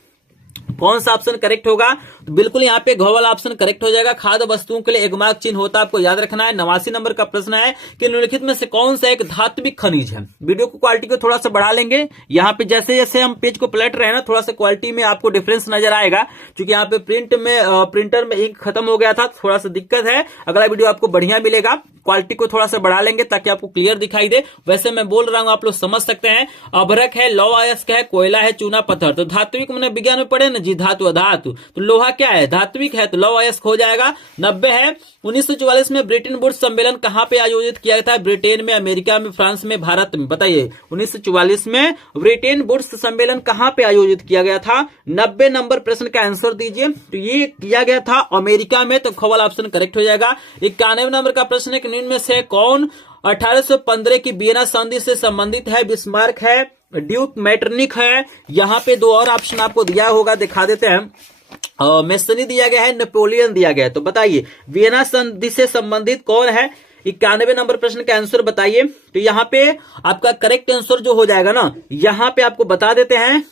कौन सा ऑप्शन करेक्ट होगा? तो बिल्कुल यहाँ पे घ वाला ऑप्शन करेक्ट हो जाएगा। खाद्य वस्तुओं के लिए एक मार्क चिन्ह होता है, आपको याद रखना है। 89 नंबर का प्रश्न है कि निम्नलिखित में से कौन सा एक धात्विक खनिज है? वीडियो को क्वालिटी को थोड़ा सा बढ़ा लेंगे। यहाँ पे जैसे जैसे हम पेज को पलट रहे हैं ना, थोड़ा सा क्वालिटी में आपको डिफरेंस नजर आएगा, क्योंकि यहाँ पे प्रिंटर में इंक खत्म हो गया था, थोड़ा सा दिक्कत है। अगला वीडियो आपको बढ़िया मिलेगा। क्वालिटी को थोड़ा सा बढ़ा लेंगे ताकि आपको क्लियर दिखाई दे। वैसे मैं बोल रहा हूँ, आप लोग समझ सकते हैं। अभ्रक है, लौह अयस्क है, कोयला है, चूना पत्थर। तो धात्विक मैंने विज्ञान में पढ़े ना जी, धातु अधातु। तो लोहा क्या है? धात्विक है, तो लौह अयस्क हो जाएगा। 90 है। 1944 में ब्रिटेन वुड्स सम्मेलन कहाँ पे आयोजित किया गया था? ब्रिटेन में, अमेरिका में, फ्रांस में, भारत में? बताइए 1944 में ब्रिटेन वुड्स सम्मेलन कहाँ पे आयोजित किया गया था? 90 नंबर प्रश्न का आंसर दीजिए। तो ये किया गया था अमेरिका में, तो ख वाला ऑप्शन करेक्ट हो जाएगा। 91 नंबर का प्रश्न है कि निम्न में से कौन 1815 की वियना संधि से संबंधित है? बिस्मार्क है, ड्यूक मेटरनिक है। यहाँ पे दो और ऑप्शन आपको दिया होगा, दिखा देते हैं। मेसनी दिया गया है, नेपोलियन दिया गया है। तो बताइए वियना संधि से संबंधित कौन है? 91 नंबर प्रश्न का आंसर बताइए। तो यहाँ पे आपका करेक्ट आंसर जो हो जाएगा ना, यहाँ पे आपको बता देते हैं।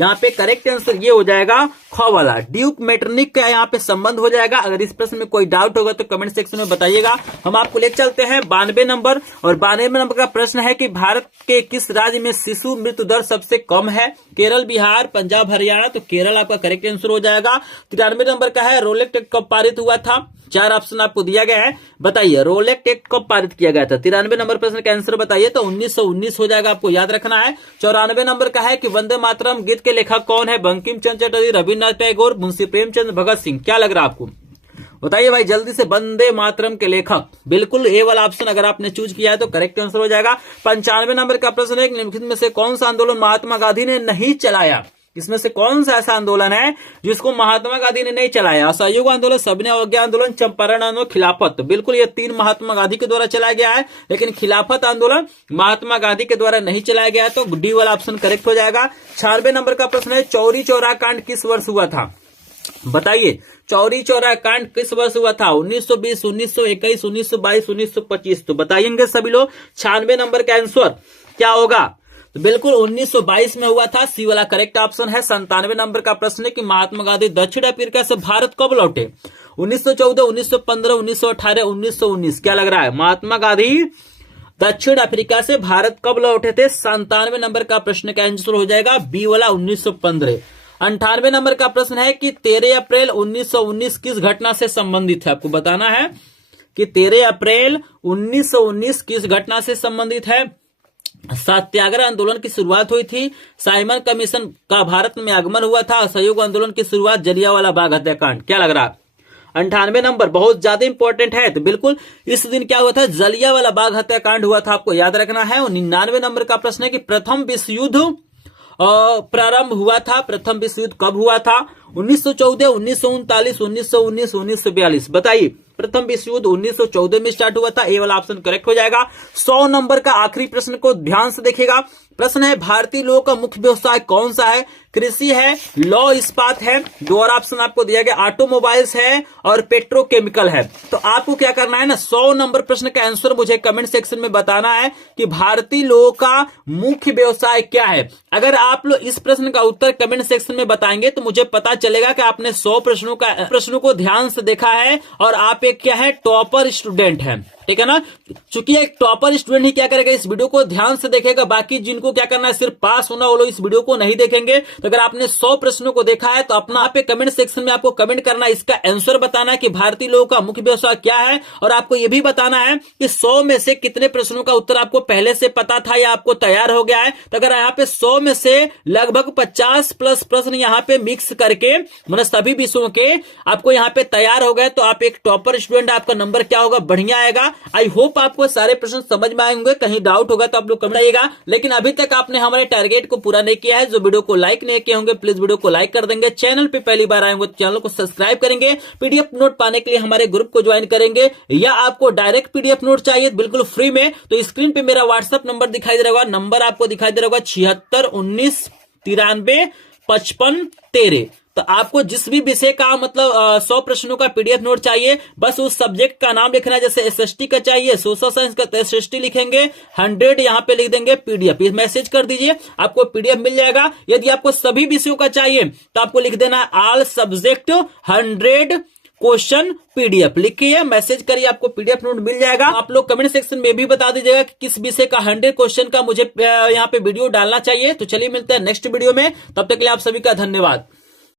यहाँ पे करेक्ट आंसर ये हो जाएगा ख वाला, ड्यूक मेटरनिक का यहाँ पे संबंध हो जाएगा। अगर इस प्रश्न में कोई डाउट होगा तो कमेंट सेक्शन में बताइएगा। हम आपको ले चलते हैं 92 नंबर, और 92 नंबर का प्रश्न है कि भारत के किस राज्य में शिशु मृत्यु दर सबसे कम है? केरल, बिहार, पंजाब, हरियाणा। तो केरल आपका करेक्ट आंसर हो जाएगा। 93 नंबर का है रोलेट एक्ट कब पारित हुआ था? 4 ऑप्शन आपको दिया गया है, बताइए रोलेट एक्ट कब पारित किया गया था? 93 नंबर प्रश्न का आंसर बताइए। तो 1919 हो जाएगा, आपको याद रखना है। 94 नंबर का है कि वंदे मातरम गीत के लेखक कौन है? बंकिम चंद्र चटर्जी, रविन्द्रनाथ टैगोर, मुंशी प्रेमचंद, भगत सिंह। क्या लग रहा है आपको? बताइए भाई जल्दी से। वंदे मातरम के लेखक बिल्कुल ए वाला ऑप्शन अगर आपने चूज किया है तो करेक्ट आंसर हो जाएगा। 95 नंबर का प्रश्न है निम्नलिखित में से कौन सा आंदोलन महात्मा गांधी ने नहीं चलाया? इसमें से कौन सा ऐसा आंदोलन है जिसको महात्मा गांधी ने नहीं चलाया? असहयोग आंदोलन, सविनय अवज्ञा आंदोलन, चंपारण आंदोलन, खिलाफत। बिल्कुल ये 3 महात्मा गांधी के द्वारा चलाया गया है, लेकिन खिलाफत आंदोलन महात्मा गांधी के द्वारा नहीं चलाया गया है। तो डी वाला ऑप्शन करेक्ट हो जाएगा। 96 नंबर का प्रश्न है चौरी चौरा कांड किस वर्ष हुआ था? बताइए चौरी चौरा कांड किस वर्ष हुआ था? 1920, 1921, 1922, 1925। तो बताइएंगे सभी लोग। 96 नंबर का आंसर क्या होगा? तो बिल्कुल 1922 में हुआ था, सी वाला करेक्ट ऑप्शन है। 97 नंबर का प्रश्न है कि महात्मा गांधी दक्षिण अफ्रीका से भारत कब लौटे? 1914, 1915, 1918, 1919। क्या लग रहा है? महात्मा गांधी दक्षिण अफ्रीका से भारत कब लौटे थे? 97 नंबर का प्रश्न का आंसर हो जाएगा बी वाला 1915। 98 नंबर का प्रश्न है कि 13 अप्रैल 1919 किस घटना से संबंधित है? आपको बताना है कि 13 अप्रैल 1919 किस घटना से संबंधित है? सत्याग्रह आंदोलन की शुरुआत हुई थी, साइमन कमीशन का भारत में आगमन हुआ था, असहयोग आंदोलन की शुरुआत, जलियांवाला बाग हत्याकांड। क्या लग रहा है? 98 नंबर बहुत ज्यादा इंपॉर्टेंट है। तो बिल्कुल इस दिन क्या हुआ था? जलियांवाला बाग हत्याकांड हुआ था, आपको याद रखना है। और 99 नंबर का प्रश्न है कि प्रथम विश्व युद्ध प्रारंभ हुआ था, प्रथम विश्व युद्ध कब हुआ था? 1914, 1939, 1919, 1942। बताइए प्रथम विश्व युद्ध 1914 में स्टार्ट हुआ था, ए वाला ऑप्शन करेक्ट हो जाएगा। 100 नंबर का आखिरी प्रश्न को ध्यान से देखिएगा। प्रश्न है भारतीय लोगों का मुख्य व्यवसाय कौन सा है? कृषि है, लौह इस्पात है, दो और ऑप्शन आपको दिया गया, ऑटोमोबाइल्स है और पेट्रोकेमिकल है। तो आपको क्या करना है ना, 100 नंबर प्रश्न का आंसर मुझे कमेंट सेक्शन में बताना है कि भारतीय लोगों का मुख्य व्यवसाय क्या है। अगर आप लोग इस प्रश्न का उत्तर कमेंट सेक्शन में बताएंगे तो मुझे पता चलेगा कि आपने 100 प्रश्नों को ध्यान से देखा है और आप एक क्या है, टॉपर स्टूडेंट है। ठीक है ना? चूंकि एक टॉपर स्टूडेंट ही क्या करेगा, इस वीडियो को ध्यान से देखेगा। बाकी जिनको क्या करना है, सिर्फ पास होना, वो लोग इस वीडियो को नहीं देखेंगे। तो अगर आपने 100 प्रश्नों को देखा है तो अपना आप कमेंट सेक्शन में आपको कमेंट करना है, इसका आंसर बताना है कि भारतीय लोगों का मुख्य व्यवसाय क्या है। और आपको यह भी बताना है कि 100 में से कितने प्रश्नों का उत्तर आपको पहले से पता था या आपको तैयार हो गया है। तो अगर यहाँ पे 100 में से लगभग 50 प्लस प्रश्न यहाँ पे मिक्स करके मतलब सभी विषयों के आपको यहाँ पे तैयार हो गए तो आप एक टॉपर स्टूडेंट, आपका नंबर क्या होगा, बढ़िया आएगा। आई होप आपको सारे प्रश्न समझ में आएंगे। कहीं डाउट होगा तो आप लोग कमेंट आइएगा। लेकिन अभी तक आपने हमारे टारगेट को पूरा नहीं किया है, जो वीडियो को लाइक नहीं किए होंगे प्लीज वीडियो को लाइक कर देंगे। चैनल पे पहली बार आए होंगे तो चैनल को सब्सक्राइब करेंगे। पीडीएफ नोट पाने के लिए हमारे ग्रुप को ज्वाइन करेंगे, या आपको डायरेक्ट पीडीएफ नोट चाहिए बिल्कुल फ्री में तो स्क्रीन पे मेरा व्हाट्सएप नंबर दिखाई दे रहा होगा, नंबर आपको दिखाई दे रहा होगा 76 19 93 55 13। तो आपको जिस भी विषय का मतलब 100 प्रश्नों का पीडीएफ नोट चाहिए, बस उस सब्जेक्ट का नाम लिखना है। जैसे एसएसटी का चाहिए, सोशल साइंस का, तो एसएसटी लिखेंगे, 100 यहाँ पे लिख देंगे पीडीएफ, ये मैसेज कर दीजिए, आपको पीडीएफ मिल जाएगा। यदि आपको सभी विषयों का चाहिए तो आपको लिख देना है ऑल सब्जेक्ट 100 क्वेश्चन पीडीएफ, लिखिए मैसेज करिए, आपको पीडीएफ नोट मिल जाएगा। आप लोग कमेंट सेक्शन में भी बता दीजिएगा कि किस विषय का 100 क्वेश्चन का मुझे यहाँ पे वीडियो डालना चाहिए। तो चलिए मिलते हैं नेक्स्ट वीडियो में, तब तक के लिए आप सभी का धन्यवाद।